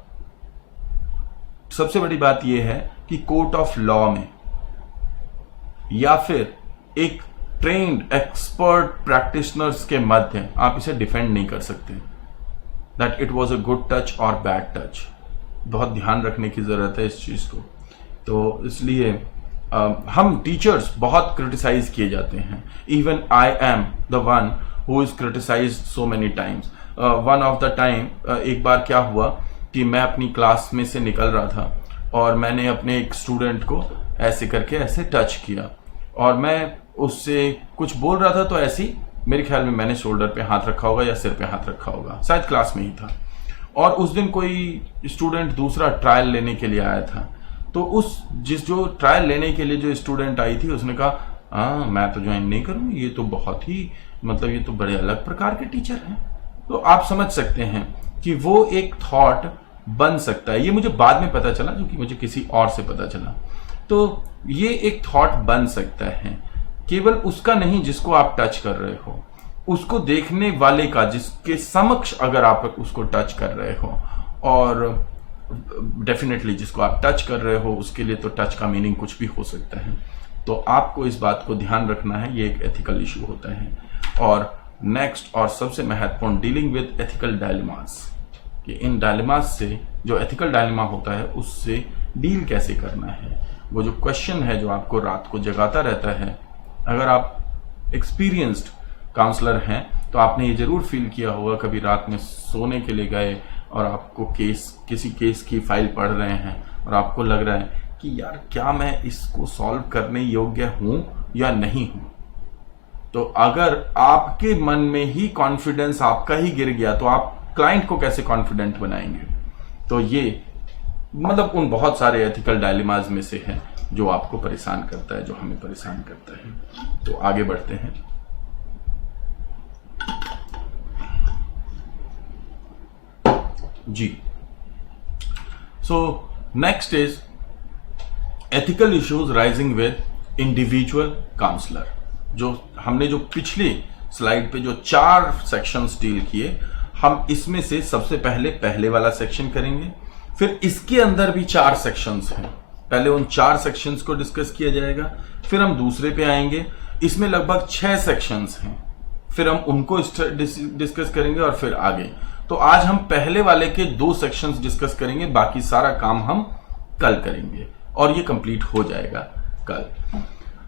सबसे बड़ी बात यह है कि कोर्ट ऑफ लॉ में या फिर एक ट्रेन्ड एक्सपर्ट प्रैक्टिशनर्स के मध्य आप इसे डिफेंड नहीं कर सकते that it was a good touch और बैड टच। बहुत ध्यान रखने की जरूरत है इस चीज को। तो इसलिए हम टीचर्स बहुत क्रिटिसाइज किए जाते हैं। Even I am the one who is criticised so many times. One of the time एक बार क्या हुआ कि मैं अपनी क्लास में से निकल रहा था और मैंने अपने एक स्टूडेंट को ऐसे करके ऐसे टच किया और मैं उससे कुछ बोल रहा था। तो ऐसी मेरे ख्याल में मैंने शोल्डर पे हाथ रखा होगा या सिर पे हाथ रखा होगा, शायद क्लास में ही था। और उस दिन कोई स्टूडेंट दूसरा ट्रायल लेने के लिए आया था। तो जो ट्रायल लेने के लिए जो स्टूडेंट आई थी उसने कहा मैं तो ज्वाइन नहीं करूँ, ये तो बहुत ही ये तो बड़े अलग प्रकार के टीचर हैं। तो आप समझ सकते हैं कि वो एक थॉट बन सकता है। ये मुझे बाद में पता चला, जो कि मुझे किसी और से पता चला। तो ये एक थॉट बन सकता है, केवल उसका नहीं जिसको आप टच कर रहे हो, उसको देखने वाले का, जिसके समक्ष अगर आप उसको टच कर रहे हो, और डेफिनेटली जिसको आप टच कर रहे हो उसके लिए तो टच का मीनिंग कुछ भी हो सकता है। तो आपको इस बात को ध्यान रखना है, ये एक एथिकल इशू होता है। और नेक्स्ट और सबसे महत्वपूर्ण, डीलिंग विद एथिकल डायलेमास, कि इन डायलेमास से जो एथिकल डायलेमा होता है उससे डील कैसे करना है। वो जो क्वेश्चन है जो आपको रात को जगाता रहता है, अगर आप एक्सपीरियंस्ड काउंसलर हैं तो आपने ये जरूर फील किया होगा, कभी रात में सोने के लिए गए और आपको किसी केस की फाइल पढ़ रहे हैं और आपको लग रहा है कि यार क्या मैं इसको सॉल्व करने योग्य हूं या नहीं हूं। तो अगर आपके मन में ही कॉन्फिडेंस आपका ही गिर गया तो आप क्लाइंट को कैसे कॉन्फिडेंट बनाएंगे। तो ये उन बहुत सारे एथिकल डायलेमास में से है जो आपको परेशान करता है, जो हमें परेशान करता है। तो आगे बढ़ते हैं। जी, so next is ethical issues rising with individual counsellor. जो हमने जो पिछली स्लाइड पे जो 4 सेक्शंस डील किए, हम इसमें से सबसे पहले वाला सेक्शन करेंगे। फिर इसके अंदर भी 4 सेक्शंस हैं, पहले उन 4 सेक्शंस को डिस्कस किया जाएगा। फिर हम दूसरे पे आएंगे, इसमें लगभग 6 सेक्शंस हैं, फिर हम उनको डिस्कस करेंगे और फिर आगे। तो आज हम पहले वाले के 2 सेक्शंस डिस्कस करेंगे, बाकी सारा काम हम कल करेंगे और ये कंप्लीट हो जाएगा कल।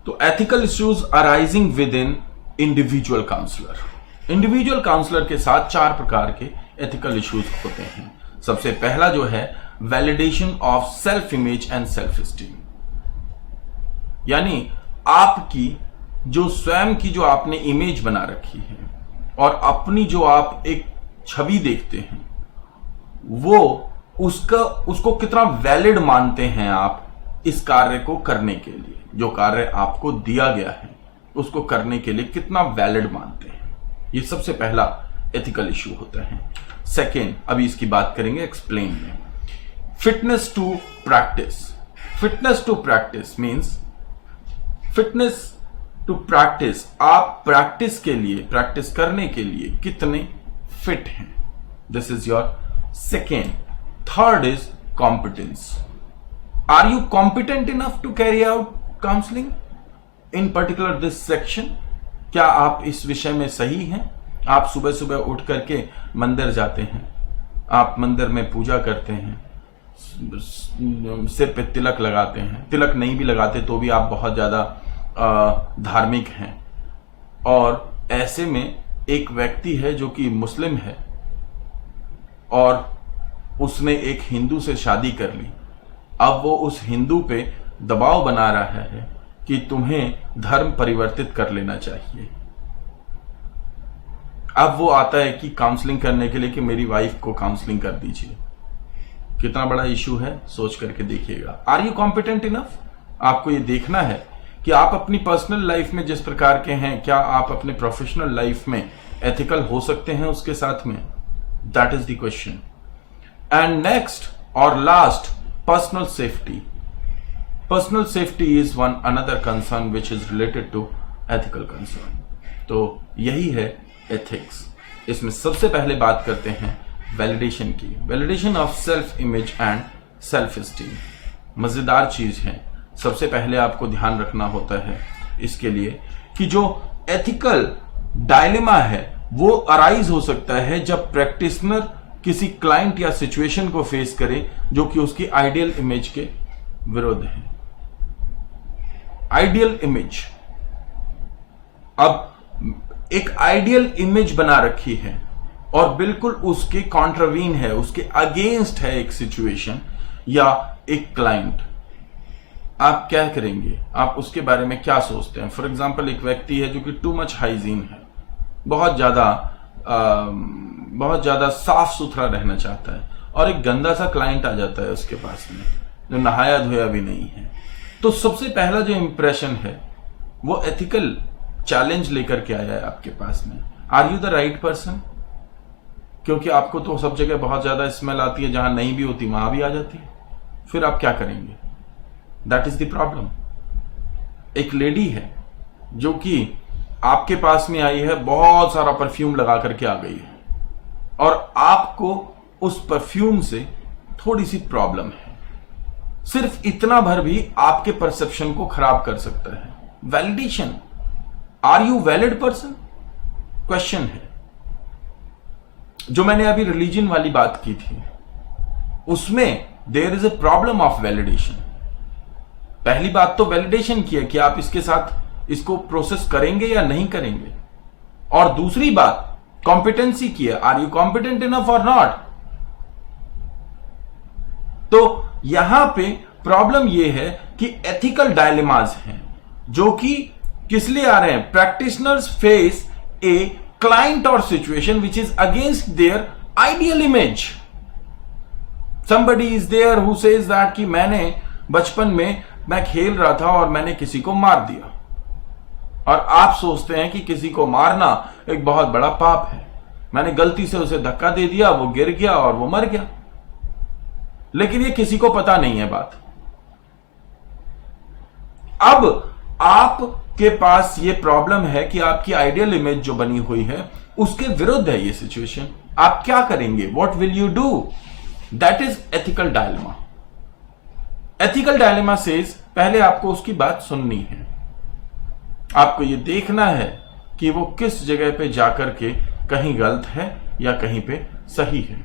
तो ethical issues arising within individual counsellor. Individual counsellor के साथ 4 प्रकार के एथिकल इश्यूज होते हैं। सबसे पहला जो है validation of self image and self esteem, यानी आपकी जो स्वयं की जो आपने इमेज बना रखी है और अपनी जो आप एक छवि देखते हैं, वो उसको कितना वैलिड मानते हैं आप इस कार्य को करने के लिए। जो कार्य आपको दिया गया है उसको करने के लिए कितना वैलिड मानते हैं, ये सबसे पहला एथिकल इश्यू होता है। सेकेंड, अभी इसकी बात करेंगे एक्सप्लेन में। Fitness to practice. Fitness to practice means fitness to practice, आप प्रैक्टिस के लिए, प्रैक्टिस करने के लिए कितने फिट हैं, this is your second. Third is competence. Are you competent enough to carry out counselling in particular this section? क्या आप इस विषय में सही हैं? आप सुबह सुबह उठ करके मंदिर जाते हैं, आप मंदिर में पूजा करते हैं, सिर पे तिलक लगाते हैं, तिलक नहीं भी लगाते तो भी आप बहुत ज्यादा धार्मिक हैं, और ऐसे में एक व्यक्ति है जो कि मुस्लिम है और उसने एक हिंदू से शादी कर ली। अब वो उस हिंदू पे दबाव बना रहा है कि तुम्हें धर्म परिवर्तित कर लेना चाहिए। अब वो आता है कि काउंसलिंग करने के लिए कि मेरी वाइफ को काउंसलिंग कर दीजिए। कितना बड़ा इशू है, सोच करके देखिएगा। Are you competent enough? आपको ये देखना है कि आप अपनी पर्सनल लाइफ में जिस प्रकार के हैं, क्या आप अपने प्रोफेशनल लाइफ में एथिकल हो सकते हैं उसके साथ में? That is the question. And next और last, personal safety. Personal safety is one another concern which is related to ethical concern. तो यही है एथिक्स। इसमें सबसे पहले बात करते हैं वैलिडेशन की। Validation of self image and self esteem मजेदार चीज है। सबसे पहले आपको ध्यान रखना होता है इसके लिए कि जो एथिकल डायलेमा है वो अराइज हो सकता है जब प्रैक्टिशनर किसी क्लाइंट या सिचुएशन को फेस करे जो कि उसकी आइडियल इमेज के विरुद्ध है। आइडियल इमेज, अब एक आइडियल इमेज बना रखी है और बिल्कुल उसके कॉन्ट्रावीन है, उसके अगेंस्ट है एक सिचुएशन या एक क्लाइंट। आप क्या करेंगे? आप उसके बारे में क्या सोचते हैं? फॉर एग्जाम्पल, एक व्यक्ति है जो कि टू मच हाइजीन है, बहुत ज्यादा साफ सुथरा रहना चाहता है, और एक गंदा सा क्लाइंट आ जाता है उसके पास में जो नहाया धोया भी नहीं है। तो सबसे पहला जो इंप्रेशन है वो एथिकल चैलेंज लेकर के आया है आपके पास में। Are you the right person? क्योंकि आपको तो सब जगह बहुत ज्यादा स्मेल आती है, जहां नहीं भी होती वहां भी आ जाती है। फिर आप क्या करेंगे? That is the problem. एक लेडी है जो कि आपके पास में आई है, बहुत सारा परफ्यूम लगा करके आ गई है और आपको उस परफ्यूम से थोड़ी सी प्रॉब्लम है। सिर्फ इतना भर भी आपके परसेप्शन को खराब कर सकता है। Validation, are you valid person? Question है। जो मैंने अभी रिलीजन वाली बात की थी उसमें there is a problem of validation. पहली बात तो वैलिडेशन की है कि आप इसके साथ इसको प्रोसेस करेंगे या नहीं करेंगे, और दूसरी बात कॉम्पिटेंसी की है, आर यू कॉम्पिटेंट इनफ और नॉट। तो यहां पे प्रॉब्लम यह है कि एथिकल डायलेमास हैं जो कि किस लिए आ रहे हैं? प्रैक्टिशनर्स फेस ए क्लाइंट और situation which is against their ideal image. somebody is there who says that कि मैंने बचपन में मैं खेल रहा था और मैंने किसी को मार दिया, और आप सोचते हैं कि किसी को मारना एक बहुत बड़ा पाप है। मैंने गलती से उसे धक्का दे दिया, वो गिर गया और वो मर गया, लेकिन ये किसी को पता नहीं है बात। अब आपके पास ये प्रॉब्लम है कि आपकी आइडियल इमेज जो बनी हुई है उसके विरुद्ध है ये सिचुएशन। आप क्या करेंगे? What will you do? That is ethical dilemma. Ethical dilemma says पहले आपको उसकी बात सुननी है, आपको ये देखना है कि वो किस जगह पे जाकर के कहीं गलत है या कहीं पे सही है।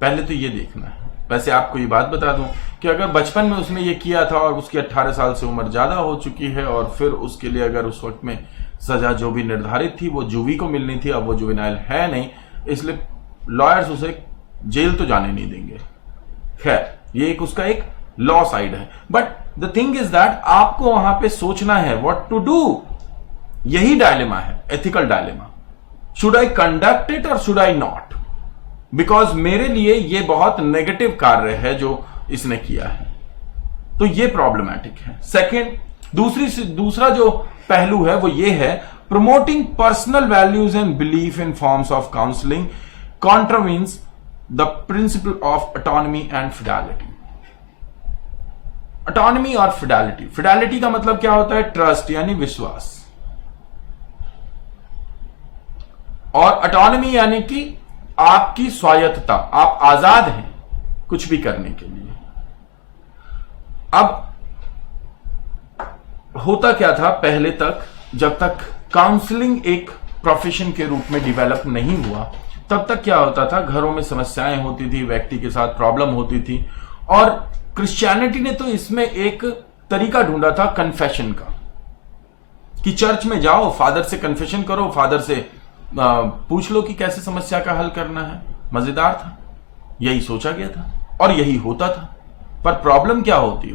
पहले तो ये देखना है। वैसे आपको ये बात बता दूं कि अगर बचपन में उसने ये किया था और उसकी 18 साल से उम्र ज्यादा हो चुकी है और फिर उसके लिए अगर उस वक्त में सजा जो भी निर्धारित थी वो जुवी को मिलनी थी, अब वो जुवेनाइल है नहीं, इसलिए लॉयर्स उसे जेल तो जाने नहीं देंगे। खैर, ये एक उसका एक लॉ साइड है। But the thing is that आपको वहां पे सोचना है व्हाट टू डू। यही डायलेमा है, ethical dilemma. Should I conduct it और शुड आई नॉट? बिकॉज मेरे लिए ये बहुत नेगेटिव कार्य है जो इसने किया है, तो ये प्रॉब्लमैटिक है। सेकेंड, दूसरा जो पहलू है वो ये है, promoting personal values and belief in forms of counselling contravenes the principle of autonomy and fidelity. Autonomy और फिडेलिटी, फिडेलिटी का मतलब क्या होता है? ट्रस्ट यानी विश्वास, और ऑटोनॉमी यानी कि आपकी स्वायत्तता, आप आजाद हैं कुछ भी करने के लिए। अब होता क्या था पहले तक, जब तक काउंसलिंग एक प्रोफेशन के रूप में डेवलप नहीं हुआ, तब तक क्या होता था, घरों में समस्याएं होती थी, व्यक्ति के साथ प्रॉब्लम होती थी, और क्रिश्चियनिटी ने तो इसमें एक तरीका ढूंढा था कन्फेशन का, कि चर्च में जाओ, फादर से कन्फेशन करो, फादर से पूछ लो कि कैसे समस्या का हल करना है। मजेदार था, यही सोचा गया था और यही होता था। पर प्रॉब्लम क्या होती है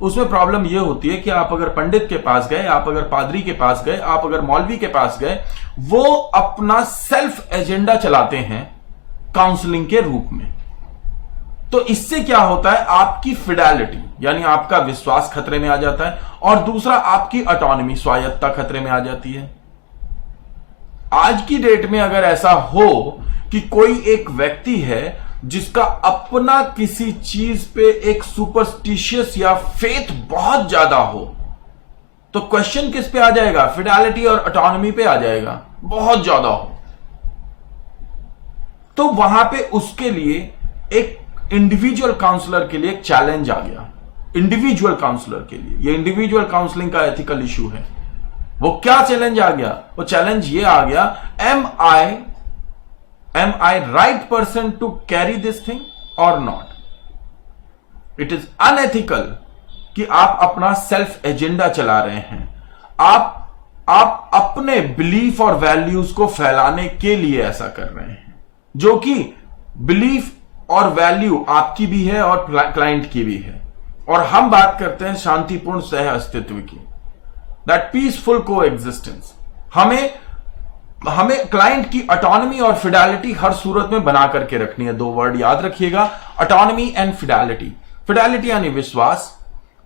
उसमें प्रॉब्लम यह होती है कि आप अगर पंडित के पास गए, आप अगर पादरी के पास गए, आप अगर मौलवी के पास गए, वो अपना सेल्फ एजेंडा चलाते हैं काउंसलिंग के रूप में। तो इससे क्या होता है, आपकी फिडेलिटी यानी आपका विश्वास खतरे में आ जाता है, और दूसरा आपकी ऑटोनॉमी, स्वायत्तता खतरे में आ जाती है। आज की डेट में अगर ऐसा हो कि कोई एक व्यक्ति है जिसका अपना किसी चीज पे एक सुपरस्टिशियस या फेथ बहुत ज्यादा हो, तो क्वेश्चन किस पे आ जाएगा? फिडेलिटी और ऑटोनॉमी पे आ जाएगा, बहुत ज्यादा हो। तो वहां पे उसके लिए एक इंडिविजुअल काउंसलर के लिए एक चैलेंज आ गया। इंडिविजुअल काउंसलर के लिए ये इंडिविजुअल काउंसलिंग का एथिकल इशू है। वो क्या चैलेंज आ गया? वो चैलेंज ये आ गया, am I right person to carry this thing और नॉट? इट इज अनएथिकल कि आप अपना सेल्फ एजेंडा चला रहे हैं, आप अपने बिलीफ और वैल्यूज को फैलाने के लिए ऐसा कर रहे हैं, जो कि बिलीफ और वैल्यू आपकी भी है और क्लाइंट की भी है। और हम बात करते हैं शांतिपूर्ण सह अस्तित्व की, दैट पीसफुल को एग्जिस्टेंस। हमें क्लाइंट की ऑटोनॉमी और फिडेलिटी हर सूरत में बना करके रखनी है। दो वर्ड याद रखिएगा, ऑटोनॉमी एंड फिडेलिटी। फिडेलिटी यानी विश्वास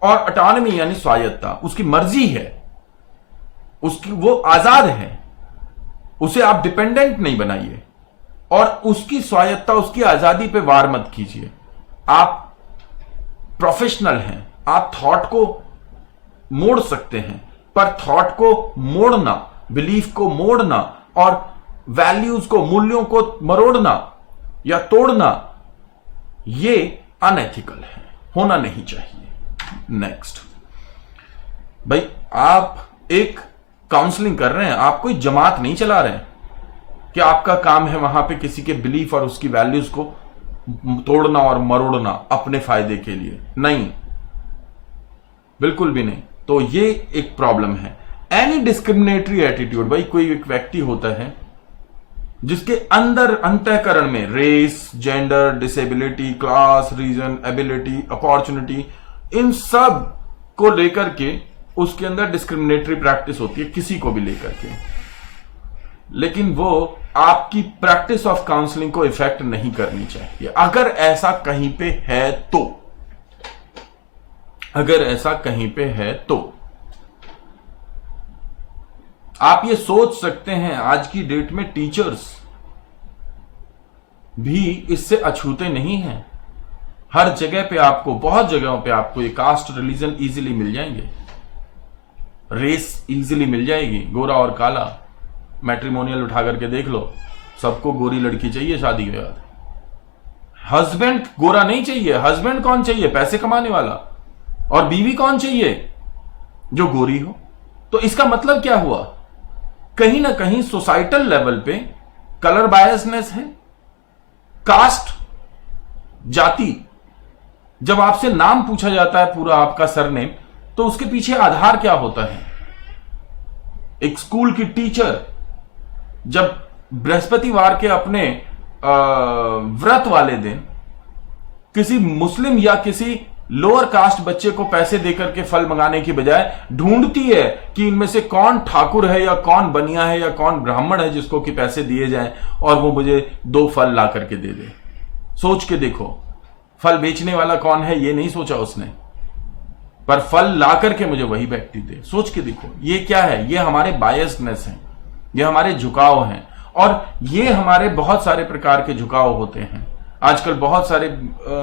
और ऑटोनॉमी यानी स्वायत्तता। उसकी मर्जी है, उसकी, वो आजाद है, उसे आप डिपेंडेंट नहीं बनाइए, और उसकी स्वायत्तता, उसकी आजादी पे वार मत कीजिए। आप प्रोफेशनल हैं, आप थॉट को मोड़ सकते हैं, पर थॉट को मोड़ना, बिलीफ को मोड़ना और वैल्यूज को, मूल्यों को मरोड़ना या तोड़ना, ये अनएथिकल है, होना नहीं चाहिए। नेक्स्ट, भाई आप एक काउंसलिंग कर रहे हैं, आप कोई जमात नहीं चला रहे हैं कि आपका काम है वहां पे किसी के बिलीफ और उसकी वैल्यूज को तोड़ना और मरोड़ना अपने फायदे के लिए। नहीं, बिल्कुल भी नहीं। तो ये एक प्रॉब्लम है। एनी डिस्क्रिमिनेटरी एटीट्यूड, भाई कोई एक व्यक्ति होता है जिसके अंदर अंतःकरण में race, gender, disability, class, region, ability, opportunity, इन सब को लेकर के उसके अंदर डिस्क्रिमिनेटरी प्रैक्टिस होती है, किसी को भी लेकर के, लेकिन वो आपकी प्रैक्टिस ऑफ काउंसलिंग को इफेक्ट नहीं करनी चाहिए। अगर ऐसा कहीं पे है तो, अगर ऐसा कहीं पे है तो आप ये सोच सकते हैं, आज की डेट में टीचर्स भी इससे अछूते नहीं हैं। हर जगह पे आपको, बहुत जगहों पे आपको ये कास्ट, रिलीजन इजीली मिल जाएंगे, रेस इजीली मिल जाएगी, गोरा और काला। मैट्रिमोनियल उठा करके देख लो, सबको गोरी लड़की चाहिए शादी के बाद। हस्बैंड गोरा नहीं चाहिए, हस्बैंड कौन चाहिए? पैसे कमाने वाला। और बीवी कौन चाहिए? जो गोरी हो। तो इसका मतलब क्या हुआ? कहीं ना कहीं सोसाइटल लेवल पे कलर बायसनेस है, कास्ट, जाति। जब आपसे नाम पूछा जाता है पूरा आपका सरनेम, तो उसके पीछे आधार क्या होता है? एक स्कूल की टीचर जब बृहस्पतिवार के अपने व्रत वाले दिन किसी मुस्लिम या किसी लोअर कास्ट बच्चे को पैसे देकर के फल मंगाने की बजाय ढूंढती है कि इनमें से कौन ठाकुर है या कौन बनिया है या कौन ब्राह्मण है जिसको कि पैसे दिए जाएं और वो मुझे 2 फल ला करके दे दे। सोच के देखो, फल बेचने वाला कौन है ये नहीं सोचा उसने, पर फल ला करके मुझे वही व्यक्ति दे। सोच के देखो, ये क्या है? ये हमारे बायसनेस हैं, ये हमारे झुकाव हैं, और ये हमारे बहुत सारे प्रकार के झुकाव होते हैं। आजकल बहुत सारे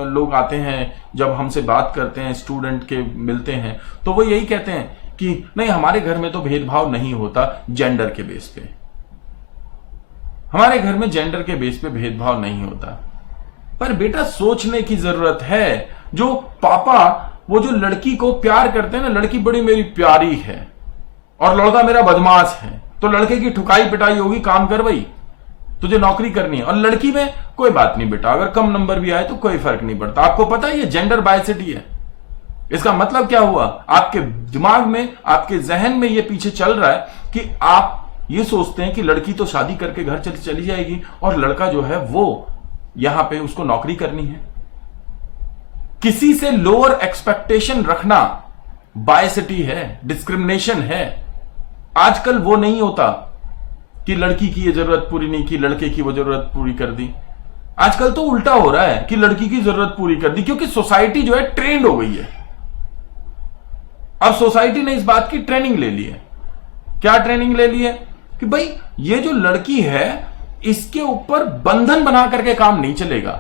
लोग आते हैं, जब हमसे बात करते हैं, स्टूडेंट के मिलते हैं, तो वो यही कहते हैं कि नहीं, हमारे घर में तो भेदभाव नहीं होता जेंडर के बेस पे, हमारे घर में जेंडर के बेस पे भेदभाव नहीं होता। पर बेटा सोचने की जरूरत है, जो पापा वो जो लड़की को प्यार करते हैं ना, लड़की बड़ी मेरी प्यारी है और लड़का मेरा बदमाश है, तो लड़के की ठुकाई पिटाई होगी, काम कर भाई, तुझे नौकरी करनी है। और लड़की में कोई बात नहीं बेटा, अगर कम नंबर भी आए तो कोई फर्क नहीं पड़ता। आपको पता है ये जेंडर बायसिटी है। इसका मतलब क्या हुआ? आपके दिमाग में, आपके जहन में ये पीछे चल रहा है कि आप ये सोचते हैं कि लड़की तो शादी करके घर चली जाएगी और लड़का जो है वो यहां पे उसको नौकरी करनी है। किसी से लोअर एक्सपेक्टेशन रखना बायसिटी है, डिस्क्रिमिनेशन है। आजकल वो नहीं होता कि लड़की की ये जरूरत पूरी नहीं की, लड़के की वो जरूरत पूरी कर दी। आजकल तो उल्टा हो रहा है कि लड़की की जरूरत पूरी कर दी, क्योंकि सोसाइटी जो है ट्रेंड हो गई है। अब सोसाइटी ने इस बात की ट्रेनिंग ले ली है। क्या ट्रेनिंग ले ली है? कि भाई ये जो लड़की है, इसके ऊपर बंधन बना करके काम नहीं चलेगा,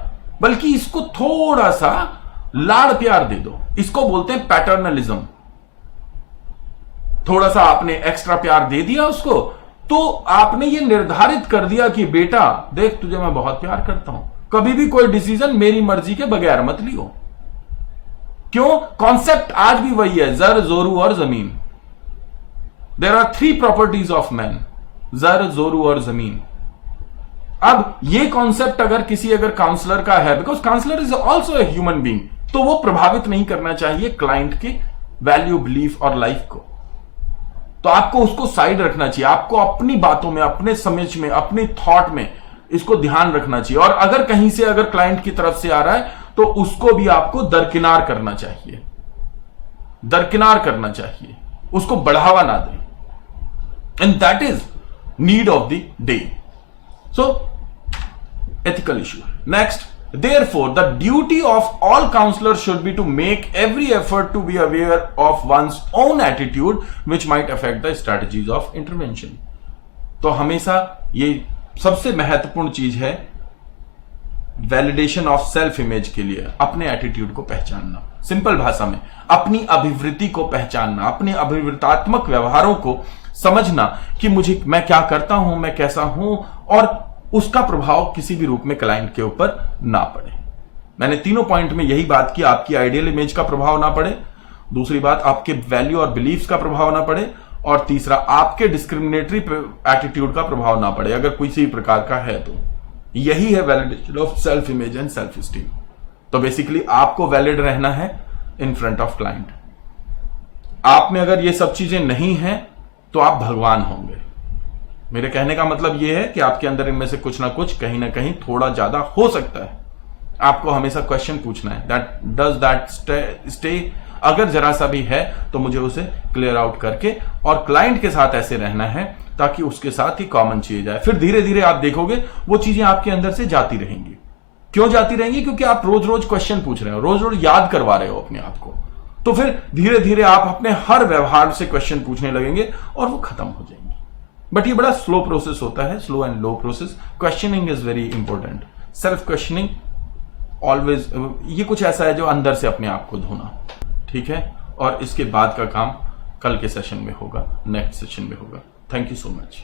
बल्कि इसको थोड़ा सा लाड़ प्यार दे दो। इसको बोलते हैं पैटर्नलिज्म। थोड़ा सा आपने एक्स्ट्रा प्यार दे दिया उसको, तो आपने ये निर्धारित कर दिया कि बेटा देख, तुझे मैं बहुत प्यार करता हूं, कभी भी कोई डिसीजन मेरी मर्जी के बगैर मत लियो। क्यों? कॉन्सेप्ट आज भी वही है, जर, जोरू और जमीन। There are 3 properties of man, जर, जोरू और जमीन। अब ये कॉन्सेप्ट अगर काउंसलर का है, because counsellor is also a human being, तो वो प्रभावित नहीं करना चाहिए क्लाइंट के वैल्यू, बिलीफ और लाइफ को। तो आपको उसको साइड रखना चाहिए, आपको अपनी बातों में, अपने समझ में, अपने थॉट में इसको ध्यान रखना चाहिए। और अगर कहीं से अगर क्लाइंट की तरफ से आ रहा है तो उसको भी आपको दरकिनार करना चाहिए, दरकिनार करना चाहिए, उसको बढ़ावा ना दें। And that is need of the day. So ethical issue. Next, therefore, the duty of all counselors should be to make every effort to be aware of one's own attitude, which might affect the strategies of intervention. तो हमेशा ये सबसे महत्वपूर्ण चीज है वैलिडेशन ऑफ सेल्फ इमेज के लिए, अपने एटीट्यूड को पहचानना। सिंपल भाषा में अपनी अभिवृत्ति को पहचानना, अपने अभिवृत्तात्मक व्यवहारों को समझना कि मैं क्या करता हूं, मैं कैसा हूं, और उसका प्रभाव किसी भी रूप में क्लाइंट के ऊपर ना पड़े। मैंने तीनों पॉइंट में यही बात की, आपकी आइडियल इमेज का प्रभाव ना पड़े, दूसरी बात आपके वैल्यू और बिलीफ्स का प्रभाव ना पड़े, और तीसरा आपके डिस्क्रिमिनेटरी एटीट्यूड का प्रभाव ना पड़े अगर किसी प्रकार का है तो। यही है validation of self image and self esteem. तो बेसिकली आपको वैलिड रहना है इन फ्रंट ऑफ क्लाइंट। आप में अगर ये सब चीजें नहीं हैं तो आप भगवान होंगे। मेरे कहने का मतलब यह है कि आपके अंदर इनमें से कुछ ना कुछ, कहीं ना कहीं थोड़ा ज्यादा हो सकता है। आपको हमेशा क्वेश्चन पूछना है, दैट डज दैट स्टे, अगर जरा सा भी है तो मुझे उसे क्लियर आउट करके और क्लाइंट के साथ ऐसे रहना है ताकि उसके साथ ही कॉमन चीज जाए। फिर धीरे धीरे आप देखोगे वो चीजें आपके अंदर से जाती रहेंगी। क्यों जाती रहेंगी? क्योंकि आप रोज रोज क्वेश्चन पूछ रहे हो, रोज रोज याद करवा रहे हो अपने आप को। तो फिर धीरे धीरे आप अपने हर व्यवहार से क्वेश्चन पूछने लगेंगे और वो खत्म हो जाएंगे। बट ये बड़ा स्लो प्रोसेस होता है, slow and low process. Questioning is very important. Self questioning always, ये कुछ ऐसा है जो अंदर से अपने आप को धोना, ठीक है। और इसके बाद का काम कल के सेशन में होगा, नेक्स्ट सेशन में होगा। Thank you so much.